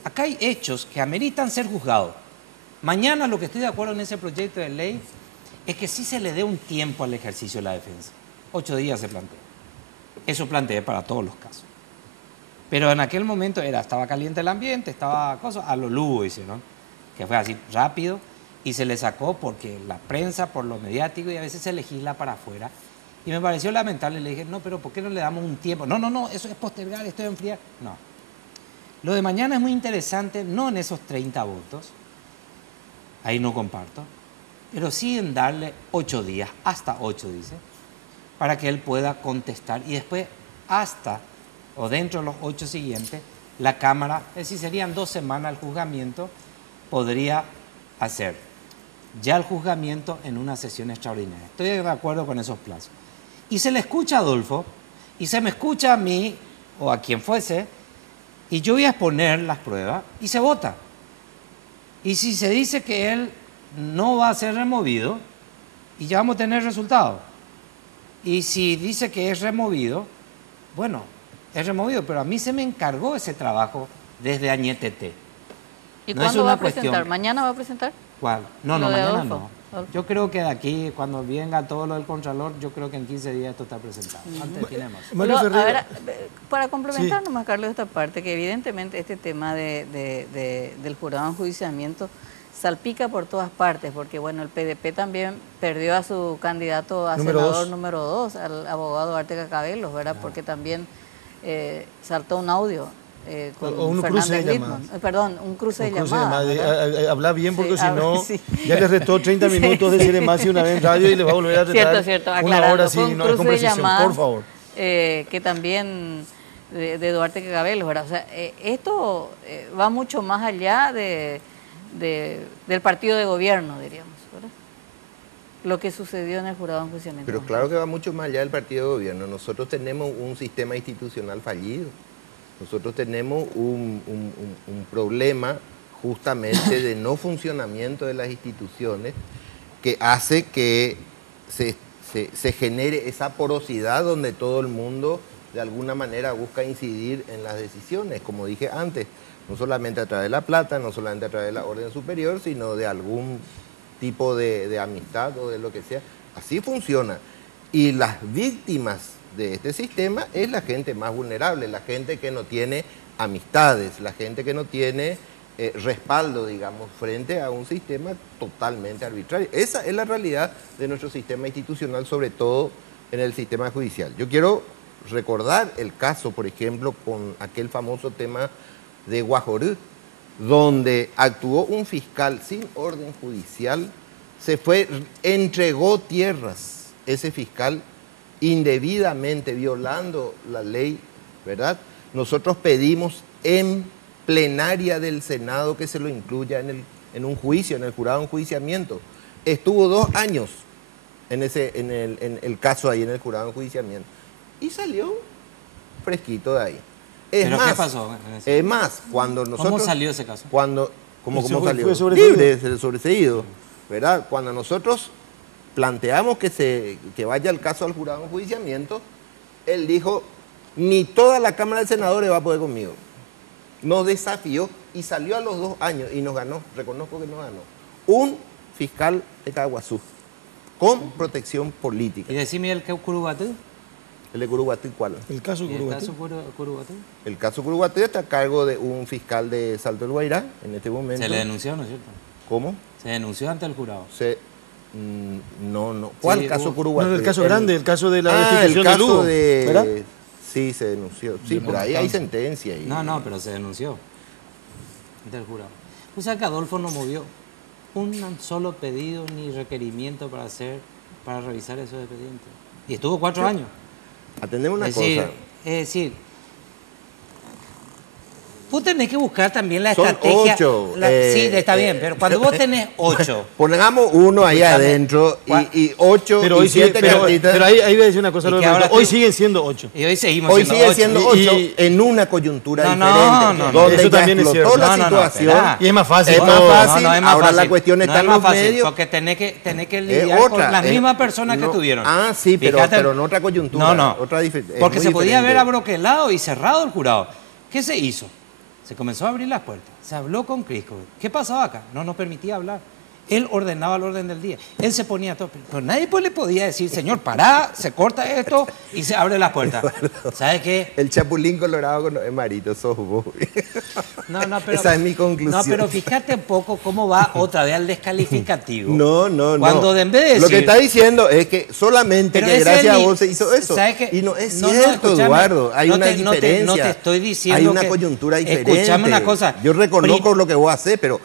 acá hay hechos que ameritan ser juzgados. Mañana lo que estoy de acuerdo en ese proyecto de ley es que sí se le dé un tiempo al ejercicio de la defensa. 8 días se plantea. Eso planteé para todos los casos. Pero en aquel momento estaba caliente el ambiente, estaba a lo Lugo, dice, ¿no? Que fue así rápido y se le sacó porque la prensa, por lo mediático, y a veces se legisla para afuera. Y me pareció lamentable, le dije, no, pero ¿por qué no le damos un tiempo? No, eso es postergar, esto es enfriar. No. Lo de mañana es muy interesante, no en esos 30 votos, ahí no comparto, pero sí en darle 8 días, hasta 8 dice, para que él pueda contestar y después hasta o dentro de los 8 siguientes la Cámara, es decir, serían 2 semanas el juzgamiento, podría hacer ya el juzgamiento en una sesión extraordinaria. Estoy de acuerdo con esos plazos. Y se le escucha a Adolfo y se me escucha a mí o a quien fuese y yo voy a exponer las pruebas y se vota. Y si se dice que él no va a ser removido y ya vamos a tener resultados. Y si dice que es removido, bueno, es removido, pero a mí se me encargó ese trabajo desde Añetete. ¿Y cuándo va a presentar? ¿Mañana va a presentar? ¿Cuál? No, Lo de mañana Adolfo. no. Yo creo que de aquí, cuando venga todo lo del Contralor, yo creo que en 15 días esto está presentado. Antes tiene más. Pero, a ver, para complementar nomás, Carlos, esta parte, que evidentemente este tema del jurado de enjuiciamiento salpica por todas partes, porque bueno, el PDP también perdió a su candidato a senador número 2, al abogado Duarte Cacabelos, ¿verdad? Porque también saltó un audio con Fernández Littman. Perdón, un cruce de llamadas. Habla bien porque si no, ya le restó 30 minutos de decir más y una vez en radio y le va a volver a tratar una hora sin conversación, por favor. Que también de Duarte Cacabelos, ¿verdad? O sea, esto va mucho más allá del partido de gobierno, diríamos, ¿verdad? Lo que sucedió en el jurado de enjuiciamiento. Pero claro que va mucho más allá del partido de gobierno. Nosotros tenemos un sistema institucional fallido. Nosotros tenemos un problema justamente de no funcionamiento de las instituciones que hace que se genere esa porosidad donde todo el mundo de alguna manera busca incidir en las decisiones, como dije antes, no solamente a través de la plata, no solamente a través de la orden superior, sino de algún tipo de amistad o de lo que sea. Así funciona. Y las víctimas de este sistema es la gente más vulnerable, la gente que no tiene amistades, la gente que no tiene respaldo, digamos, frente a un sistema totalmente arbitrario. Esa es la realidad de nuestro sistema institucional, sobre todo en el sistema judicial. Yo quiero recordar el caso, por ejemplo, con aquel famoso tema de Guajorú, donde actuó un fiscal sin orden judicial, entregó tierras, ese fiscal, indebidamente, violando la ley, ¿verdad? Nosotros pedimos en plenaria del Senado que se lo incluya en un juicio, en el jurado de enjuiciamiento. Estuvo 2 años en el caso ahí, en el jurado de enjuiciamiento, y salió fresquito de ahí. ¿Pero qué pasó? Es más, cuando nosotros... ¿Cómo salió ese caso? ¿Cómo salió? Fue sobreseído. Libre, sobreseído, ¿verdad? Cuando nosotros planteamos que vaya el caso al jurado de enjuiciamiento, él dijo, ni toda la Cámara de Senadores va a poder conmigo. Nos desafió y salió a los 2 años y nos ganó, reconozco que nos ganó, un fiscal de Caguazú, con protección política. Y decime el Curuguatú. ¿El de Curuguatú cuál? El caso ¿El Curuguatú. caso Curuguatú? El caso Curuguatú está a cargo de un fiscal de Salto del Guairá en este momento. Se le denunció, ¿no es cierto? ¿Cómo? Se denunció ante el jurado. No. ¿Cuál Sí, caso Curuguatú? No, el caso grande, el caso de la el destitución de caso Lugo, de... ¿verdad? Sí, se denunció. Sí, pero ahí hay sentencia. No, pero se denunció ante el jurado. O sea que Adolfo no movió un solo pedido ni requerimiento para revisar esos expedientes. Y estuvo 4 años. Atendemos una Es decir, cosa. es decir, vos tenés que buscar también la Son estrategia. 8. Sí, está bien, pero cuando vos tenés 8. Pongamos uno ahí Escúchame, adentro y 8 Pero y hoy, 7 cartitas. pero ahí voy a decir una cosa. Y que Roberto. ahora Hoy tú- siguen siendo 8. Y hoy seguimos Hoy siendo sigue 8. siendo Y- 8 y- en una coyuntura No, diferente. no, donde eso ya también es explotó cierto. la No, no, situación. espera. Y es más fácil. Es más fácil. No, es más Ahora fácil. la cuestión No está es en más los fácil, medios. porque tenés que lidiar con las mismas personas que no. tuvieron. Ah, sí, pero en otra coyuntura. No. Otra es Porque muy se podía diferente. haber abroquelado y cerrado el jurado. ¿Qué se hizo? Se comenzó a abrir las puertas. Se habló con Crisco. ¿Qué pasaba acá? No nos permitía hablar. Él ordenaba el orden del día. Él se ponía todo. Pero nadie pues le podía decir, señor, pará, se corta esto y se abre las puertas. ¿Sabe qué? El chapulín colorado con Marito, sos vos. No, pero, Esa es mi conclusión. No, pero fíjate un poco cómo va otra vez al descalificativo. No. Cuando en vez de decir... Lo que está diciendo es que solamente Pero que ese gracias es a mi- vos se hizo eso. ¿sabe qué? Y no es No, cierto, escúchame. Eduardo. Hay No una te- no te- diferencia. no te estoy diciendo Hay una que- coyuntura diferente. Escúchame una cosa. Yo reconozco Pri- lo que vos haces, pero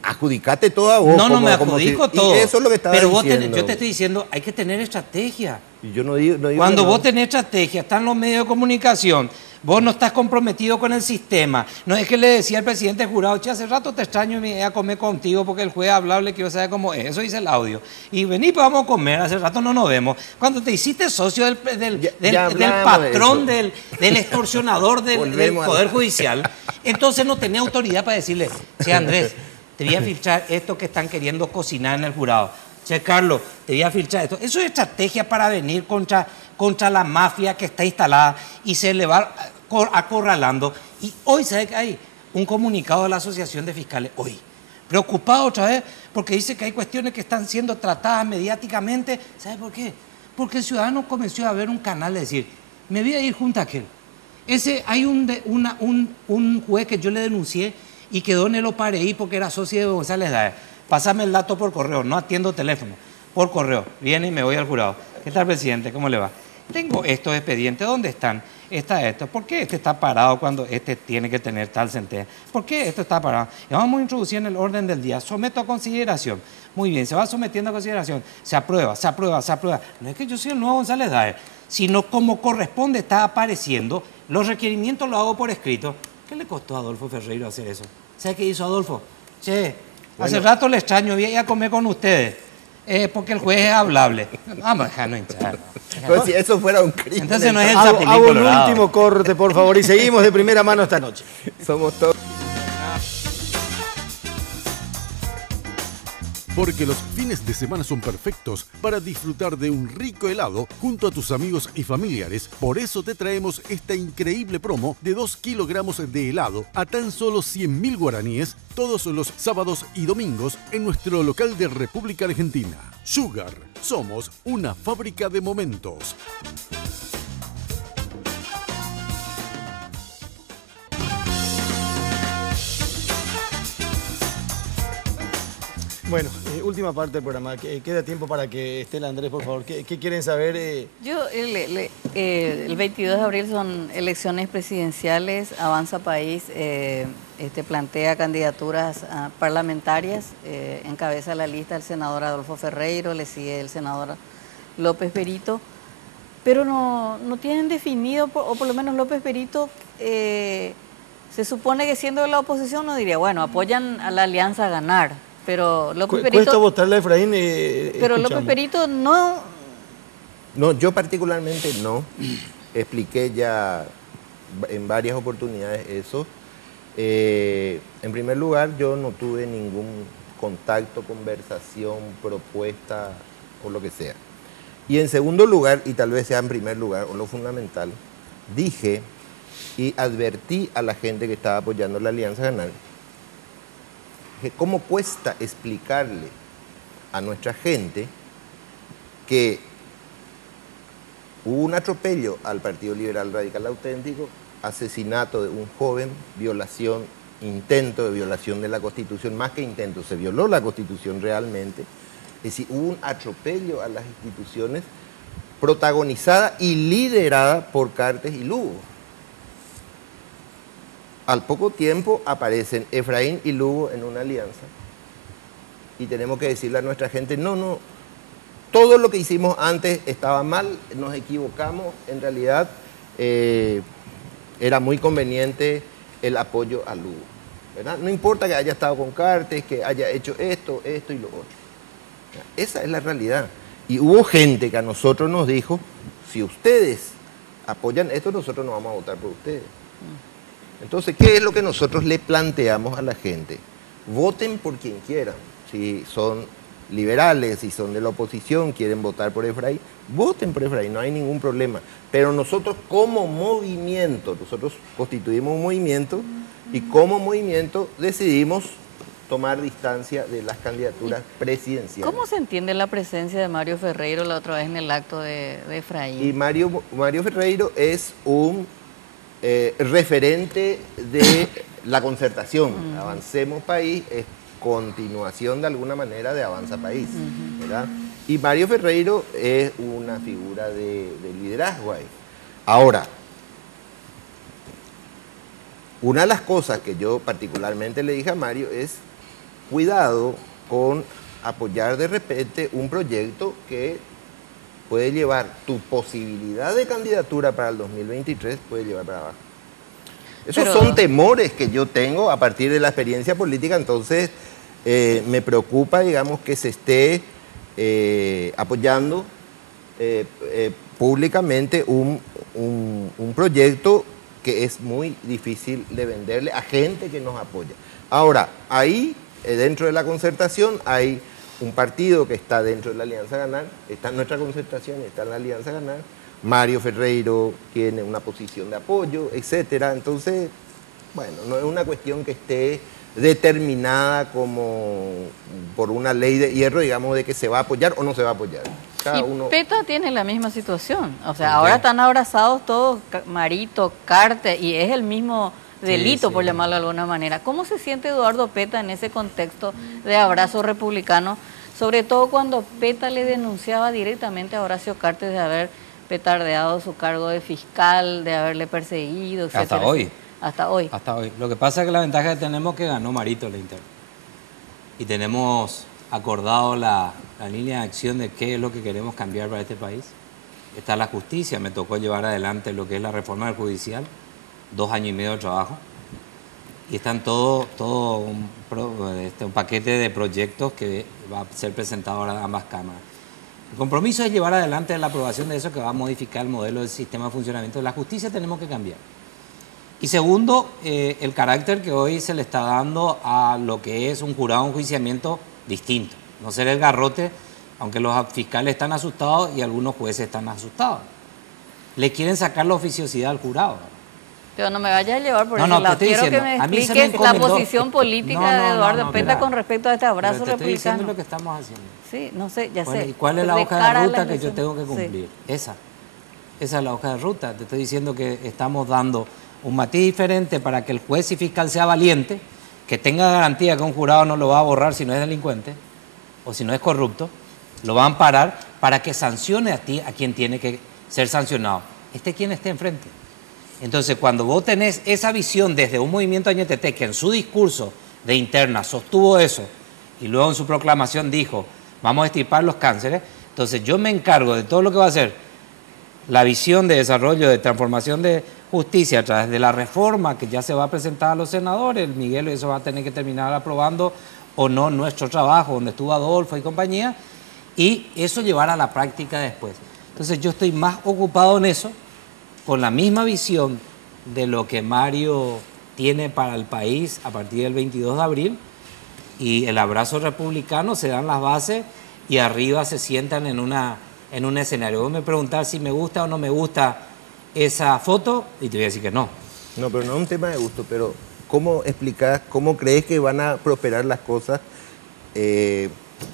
adjudicate todo a vos. No como- me como adjudico si- todo. Y eso es lo que estaba pero vos diciendo. yo te estoy diciendo, hay que tener estrategia. Y yo no digo Cuando que no. vos tenés estrategia, están los medios de comunicación, vos no estás comprometido con el sistema. No es que le decía al presidente del jurado, che, hace rato te extraño y me voy a comer contigo porque el juez hablable quiero saber cómo es. Eso dice el audio. Y vení, pues vamos a comer, hace rato no nos vemos. Cuando te hiciste socio del Ya del hablamos de patrón, eso. del extorsionador del Volvemos a- Poder Judicial, entonces no tenía autoridad para decirle, che, Andrés, te voy a filtrar esto que están queriendo cocinar en el jurado. Che, Carlos, te voy a filtrar esto. Eso es estrategia para venir contra la mafia que está instalada y se le va acorralando. Y hoy, ¿sabe que hay? Un comunicado de la Asociación de Fiscales, hoy. Preocupado otra vez porque dice que hay cuestiones que están siendo tratadas mediáticamente. ¿Sabe por qué? Porque el ciudadano comenzó a ver un canal de decir, me voy a ir junto a aquel. Hay un juez que yo le denuncié y quedó en el Opareí porque era socio de González Daer. Pásame el dato por correo, no atiendo teléfono, por correo. Viene y me voy al jurado. ¿Qué tal, presidente? ¿Cómo le va? Tengo estos expedientes, ¿dónde están? Está esto. ¿Por qué este está parado cuando este tiene que tener tal sentencia? ¿Por qué esto está parado? Y vamos a introducir en el orden del día. Someto a consideración. Muy bien, se va sometiendo a consideración. Se aprueba. No es que yo soy el nuevo González Daer, sino como corresponde está apareciendo. Los requerimientos los hago por escrito. ¿Qué le costó a Adolfo Ferreiro hacer eso? ¿Sabe qué hizo Adolfo? Che, hace rato le extraño, voy a ir a comer con ustedes, porque el juez es hablable. Vamos a dejarnos entrar. Pero si eso fuera un crimen. Entonces no es el Hago Chapulín un Colorado. último corte, por favor, y seguimos de primera mano esta noche. Somos todos. Porque los fines de semana son perfectos para disfrutar de un rico helado junto a tus amigos y familiares. Por eso te traemos esta increíble promo de 2 kilogramos de helado a tan solo 100.000 guaraníes todos los sábados y domingos en nuestro local de República Argentina. Sugar, somos una fábrica de momentos. Bueno, última parte del programa. Queda tiempo para que Estela, Andrés, por favor. ¿Qué quieren saber? El 22 de abril son elecciones presidenciales, Avanza País plantea candidaturas parlamentarias, encabeza la lista el senador Adolfo Ferreiro, le sigue el senador López Perito, pero no tienen definido, o por lo menos López Perito se supone que siendo de la oposición no diría, bueno, apoyan a la alianza a ganar, pero López Cuesta Perito... votarle a Efraín. Pero López escuchamos. Perito no... No, yo particularmente no. Expliqué ya en varias oportunidades eso. En primer lugar, yo no tuve ningún contacto, conversación, propuesta o lo que sea. Y en segundo lugar, y tal vez sea en primer lugar, o lo fundamental, dije y advertí a la gente que estaba apoyando la Alianza Ganar, que cómo cuesta explicarle a nuestra gente que hubo un atropello al Partido Liberal Radical Auténtico, asesinato de un joven, violación, intento de violación de la Constitución, más que intento, se violó la Constitución realmente. Es decir, hubo un atropello a las instituciones protagonizada y liderada por Cartes y Lugo. Al poco tiempo aparecen Efraín y Lugo en una alianza y tenemos que decirle a nuestra gente, no, todo lo que hicimos antes estaba mal, nos equivocamos, en realidad era muy conveniente el apoyo a Lugo, ¿verdad? No importa que haya estado con Cartes, que haya hecho esto y lo otro. Esa es la realidad. Y hubo gente que a nosotros nos dijo, si ustedes apoyan esto, nosotros no vamos a votar por ustedes. Entonces, ¿qué es lo que nosotros le planteamos a la gente? Voten por quien quieran. Si son liberales, si son de la oposición, quieren votar por Efraín, voten por Efraín, no hay ningún problema. Pero nosotros como movimiento, nosotros constituimos un movimiento y como movimiento decidimos tomar distancia de las candidaturas presidenciales. ¿Cómo se entiende la presencia de Mario Ferreiro la otra vez en el acto de Efraín? Y Mario Ferreiro es un referente de la concertación. Avancemos País es continuación de alguna manera de Avanza País, ¿verdad? Y Mario Ferreiro es una figura de liderazgo ahí. Ahora, una de las cosas que yo particularmente le dije a Mario es cuidado con apoyar de repente un proyecto que puede llevar tu posibilidad de candidatura para el 2023, puede llevar para abajo. Esos son temores que yo tengo a partir de la experiencia política, entonces me preocupa, digamos, que se esté apoyando públicamente un proyecto que es muy difícil de venderle a gente que nos apoya. Ahora, ahí, dentro de la concertación, hay un partido que está dentro de la Alianza Ganar, está en nuestra concertación, está en la Alianza Ganar, Mario Ferreiro tiene una posición de apoyo, etcétera. Entonces, bueno, no es una cuestión que esté determinada como por una ley de hierro, digamos, de que se va a apoyar o no se va a apoyar. Cada uno... PETA tiene la misma situación, o sea, ahora están abrazados todos, Marito, Cartes, y es el mismo delito, por llamarlo de alguna manera. ¿Cómo se siente Eduardo Peta en ese contexto de abrazo republicano? Sobre todo cuando Peta le denunciaba directamente a Horacio Cartes de haber petardeado su cargo de fiscal, de haberle perseguido, etc. Hasta hoy. Hasta hoy. Hasta hoy. Lo que pasa es que la ventaja que tenemos es que ganó Marito la interna. Y tenemos acordado la línea de acción de qué es lo que queremos cambiar para este país. Está la justicia, me tocó llevar adelante lo que es la reforma del judicial, 2 años y medio de trabajo. Y están todo un paquete de proyectos que va a ser presentado ahora a ambas cámaras. El compromiso es llevar adelante la aprobación de eso que va a modificar el modelo del sistema de funcionamiento de la justicia, tenemos que cambiar. Y segundo, el carácter que hoy se le está dando a lo que es un jurado de enjuiciamiento distinto. No ser el garrote, aunque los fiscales están asustados y algunos jueces están asustados. Le quieren sacar la oficiosidad al jurado. Pero no me vayas a llevar por No, ese no, lado. te estoy Quiero diciendo, que me expliques la posición política de Eduardo Peta mira, con respecto a este abrazo te estoy diciendo republicano. lo que estamos haciendo. Sí, no sé, ya sé. ¿Y cuál es la De hoja cara de a ruta la que yo elección. tengo que cumplir? Sí. Esa es la hoja de ruta. Te estoy diciendo que estamos dando un matiz diferente para que el juez y fiscal sea valiente, que tenga garantía que un jurado no lo va a borrar si no es delincuente o si no es corrupto, lo va a amparar para que sancione a quien tiene que ser sancionado. Quien esté enfrente. Entonces, cuando vos tenés esa visión desde un movimiento Añetete que en su discurso de interna sostuvo eso y luego en su proclamación dijo, vamos a extirpar los cánceres, entonces yo me encargo de todo lo que va a ser la visión de desarrollo, de transformación de justicia a través de la reforma que ya se va a presentar a los senadores, Miguel eso va a tener que terminar aprobando o no nuestro trabajo, donde estuvo Adolfo y compañía, y eso llevar a la práctica después. Entonces yo estoy más ocupado en eso, con la misma visión de lo que Mario tiene para el país a partir del 22 de abril, y el abrazo republicano se dan las bases y arriba se sientan en un escenario. Vos me preguntás si me gusta o no me gusta esa foto y te voy a decir que no. No, pero no es un tema de gusto, pero ¿cómo explicás, cómo crees que van a prosperar las cosas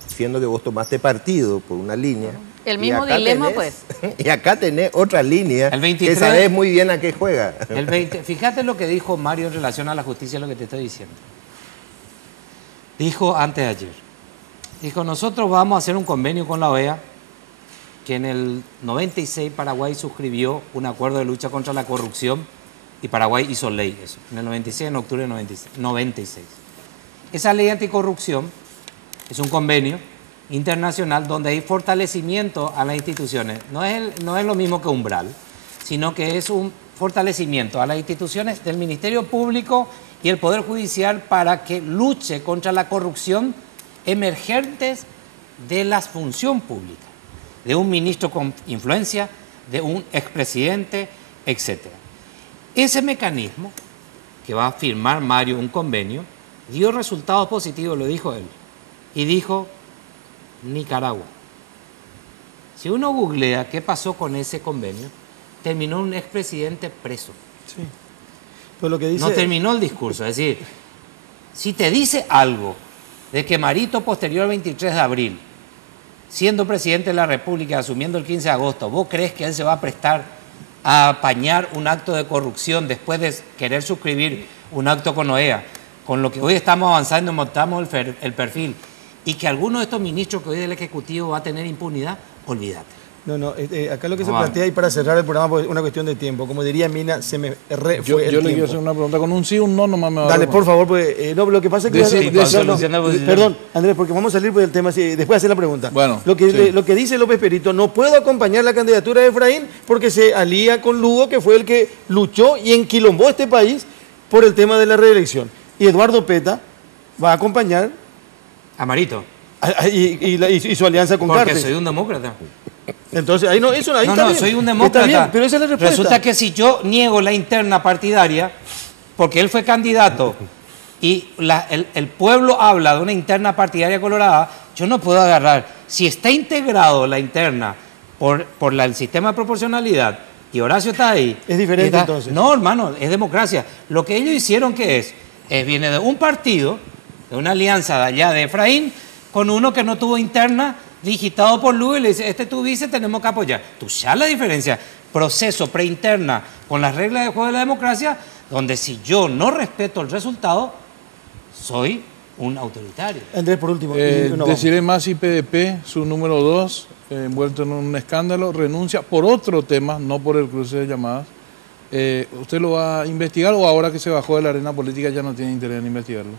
siendo que vos tomaste partido por una línea? El mismo dilema, pues. Y acá tenés otra línea El 23, que sabés muy bien a qué juega. Fíjate lo que dijo Mario en relación a la justicia, lo que te estoy diciendo. Dijo antes de ayer. Dijo, nosotros vamos a hacer un convenio con la OEA, que en el 96 Paraguay suscribió un acuerdo de lucha contra la corrupción y Paraguay hizo ley eso. En el 96, en octubre del 96. Esa ley anticorrupción es un convenio internacional donde hay fortalecimiento a las instituciones. No es lo mismo que umbral, sino que es un fortalecimiento a las instituciones del Ministerio Público y el Poder Judicial para que luche contra la corrupción emergentes de la función pública, de un ministro con influencia, de un expresidente, etc. Ese mecanismo, que va a firmar Mario un convenio, dio resultados positivos, lo dijo él, y dijo Nicaragua. Si uno googlea qué pasó con ese convenio, terminó un expresidente preso. Sí. Pues lo que dice... No terminó el discurso. Es decir, si te dice algo de que Marito, posterior al 23 de abril, siendo presidente de la República, asumiendo el 15 de agosto, ¿vos crees que él se va a prestar a apañar un acto de corrupción después de querer suscribir un acto con OEA? Con lo que hoy estamos avanzando, montamos el perfil, y que alguno de estos ministros que hoy del Ejecutivo va a tener impunidad, olvídate. No, acá lo que se plantea, y para cerrar el programa, pues, una cuestión de tiempo. Como diría Mina, se me fue el Yo le tiempo. quiero hacer una pregunta. Con un sí o un no nomás me va a Dale, dar por favor, pues, no, lo que pasa es que... Perdón, Andrés, porque vamos a salir del tema, después de hacer la pregunta. Bueno, lo que dice López Perito, no puedo acompañar la candidatura de Efraín porque se alía con Lugo, que fue el que luchó y enquilombó este país por el tema de la reelección. Y Eduardo Peta va a acompañar... A Marito. Y su alianza con Porque Cartes. soy un demócrata. Entonces, ahí está bien. Soy un demócrata. Está bien, pero esa es la respuesta. Resulta que si yo niego la interna partidaria, porque él fue candidato y el pueblo habla de una interna partidaria colorada, yo no puedo agarrar. Si está integrado la interna por el sistema de proporcionalidad y Horacio está ahí... Es diferente entonces. No, hermano, es democracia. Lo que ellos hicieron, ¿qué es? Viene de un partido, de una alianza de allá de Efraín, con uno que no tuvo interna, digitado por Lugo, y le dice, tu vice tenemos que apoyar. Tú ya la diferencia, proceso preinterna con las reglas de juego de la democracia, donde si yo no respeto el resultado, soy un autoritario. Andrés, por último. Desiree Masi, PDP, su número 2, envuelto en un escándalo, renuncia por otro tema, no por el cruce de llamadas. ¿Usted lo va a investigar o ahora que se bajó de la arena política ya no tiene interés en investigarlo?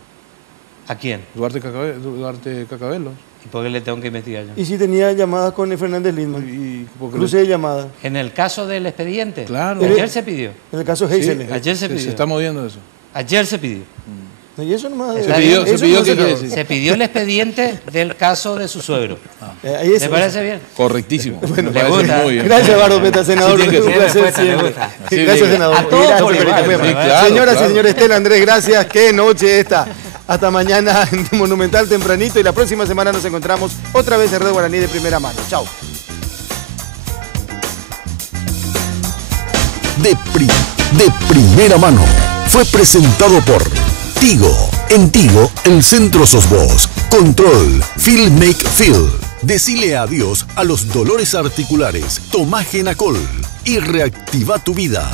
¿A quién? Duarte Cacabelos. ¿Y por qué le tengo que investigar yo? ¿Y si tenía llamadas con Fernández Lindman? Cruce de llamadas. En el caso del expediente. Claro. Ayer se pidió. En el caso Heysel. Sí, ayer se pidió. Se está moviendo eso. Ayer se pidió. Y eso nomás... Se pidió, ¿qué quiere decir? Se pidió el expediente del caso de su suegro. ¿Te parece bien? Correctísimo. Bueno, me parece muy bien. Gracias, Eduardo Peta, senador. Un placer siempre. Gracias, senador. A todos por igual. Señoras y señores, Estela, Andrés, gracias. Qué noche esta. Hasta mañana en Monumental tempranito, y la próxima semana nos encontramos otra vez en Red Guaraní de primera mano. Chao. De primera mano fue presentado por Tigo. En Tigo, el centro sos vos. Control, Feel Make Feel. Decile adiós a los dolores articulares. Tomá Genacol y reactiva tu vida.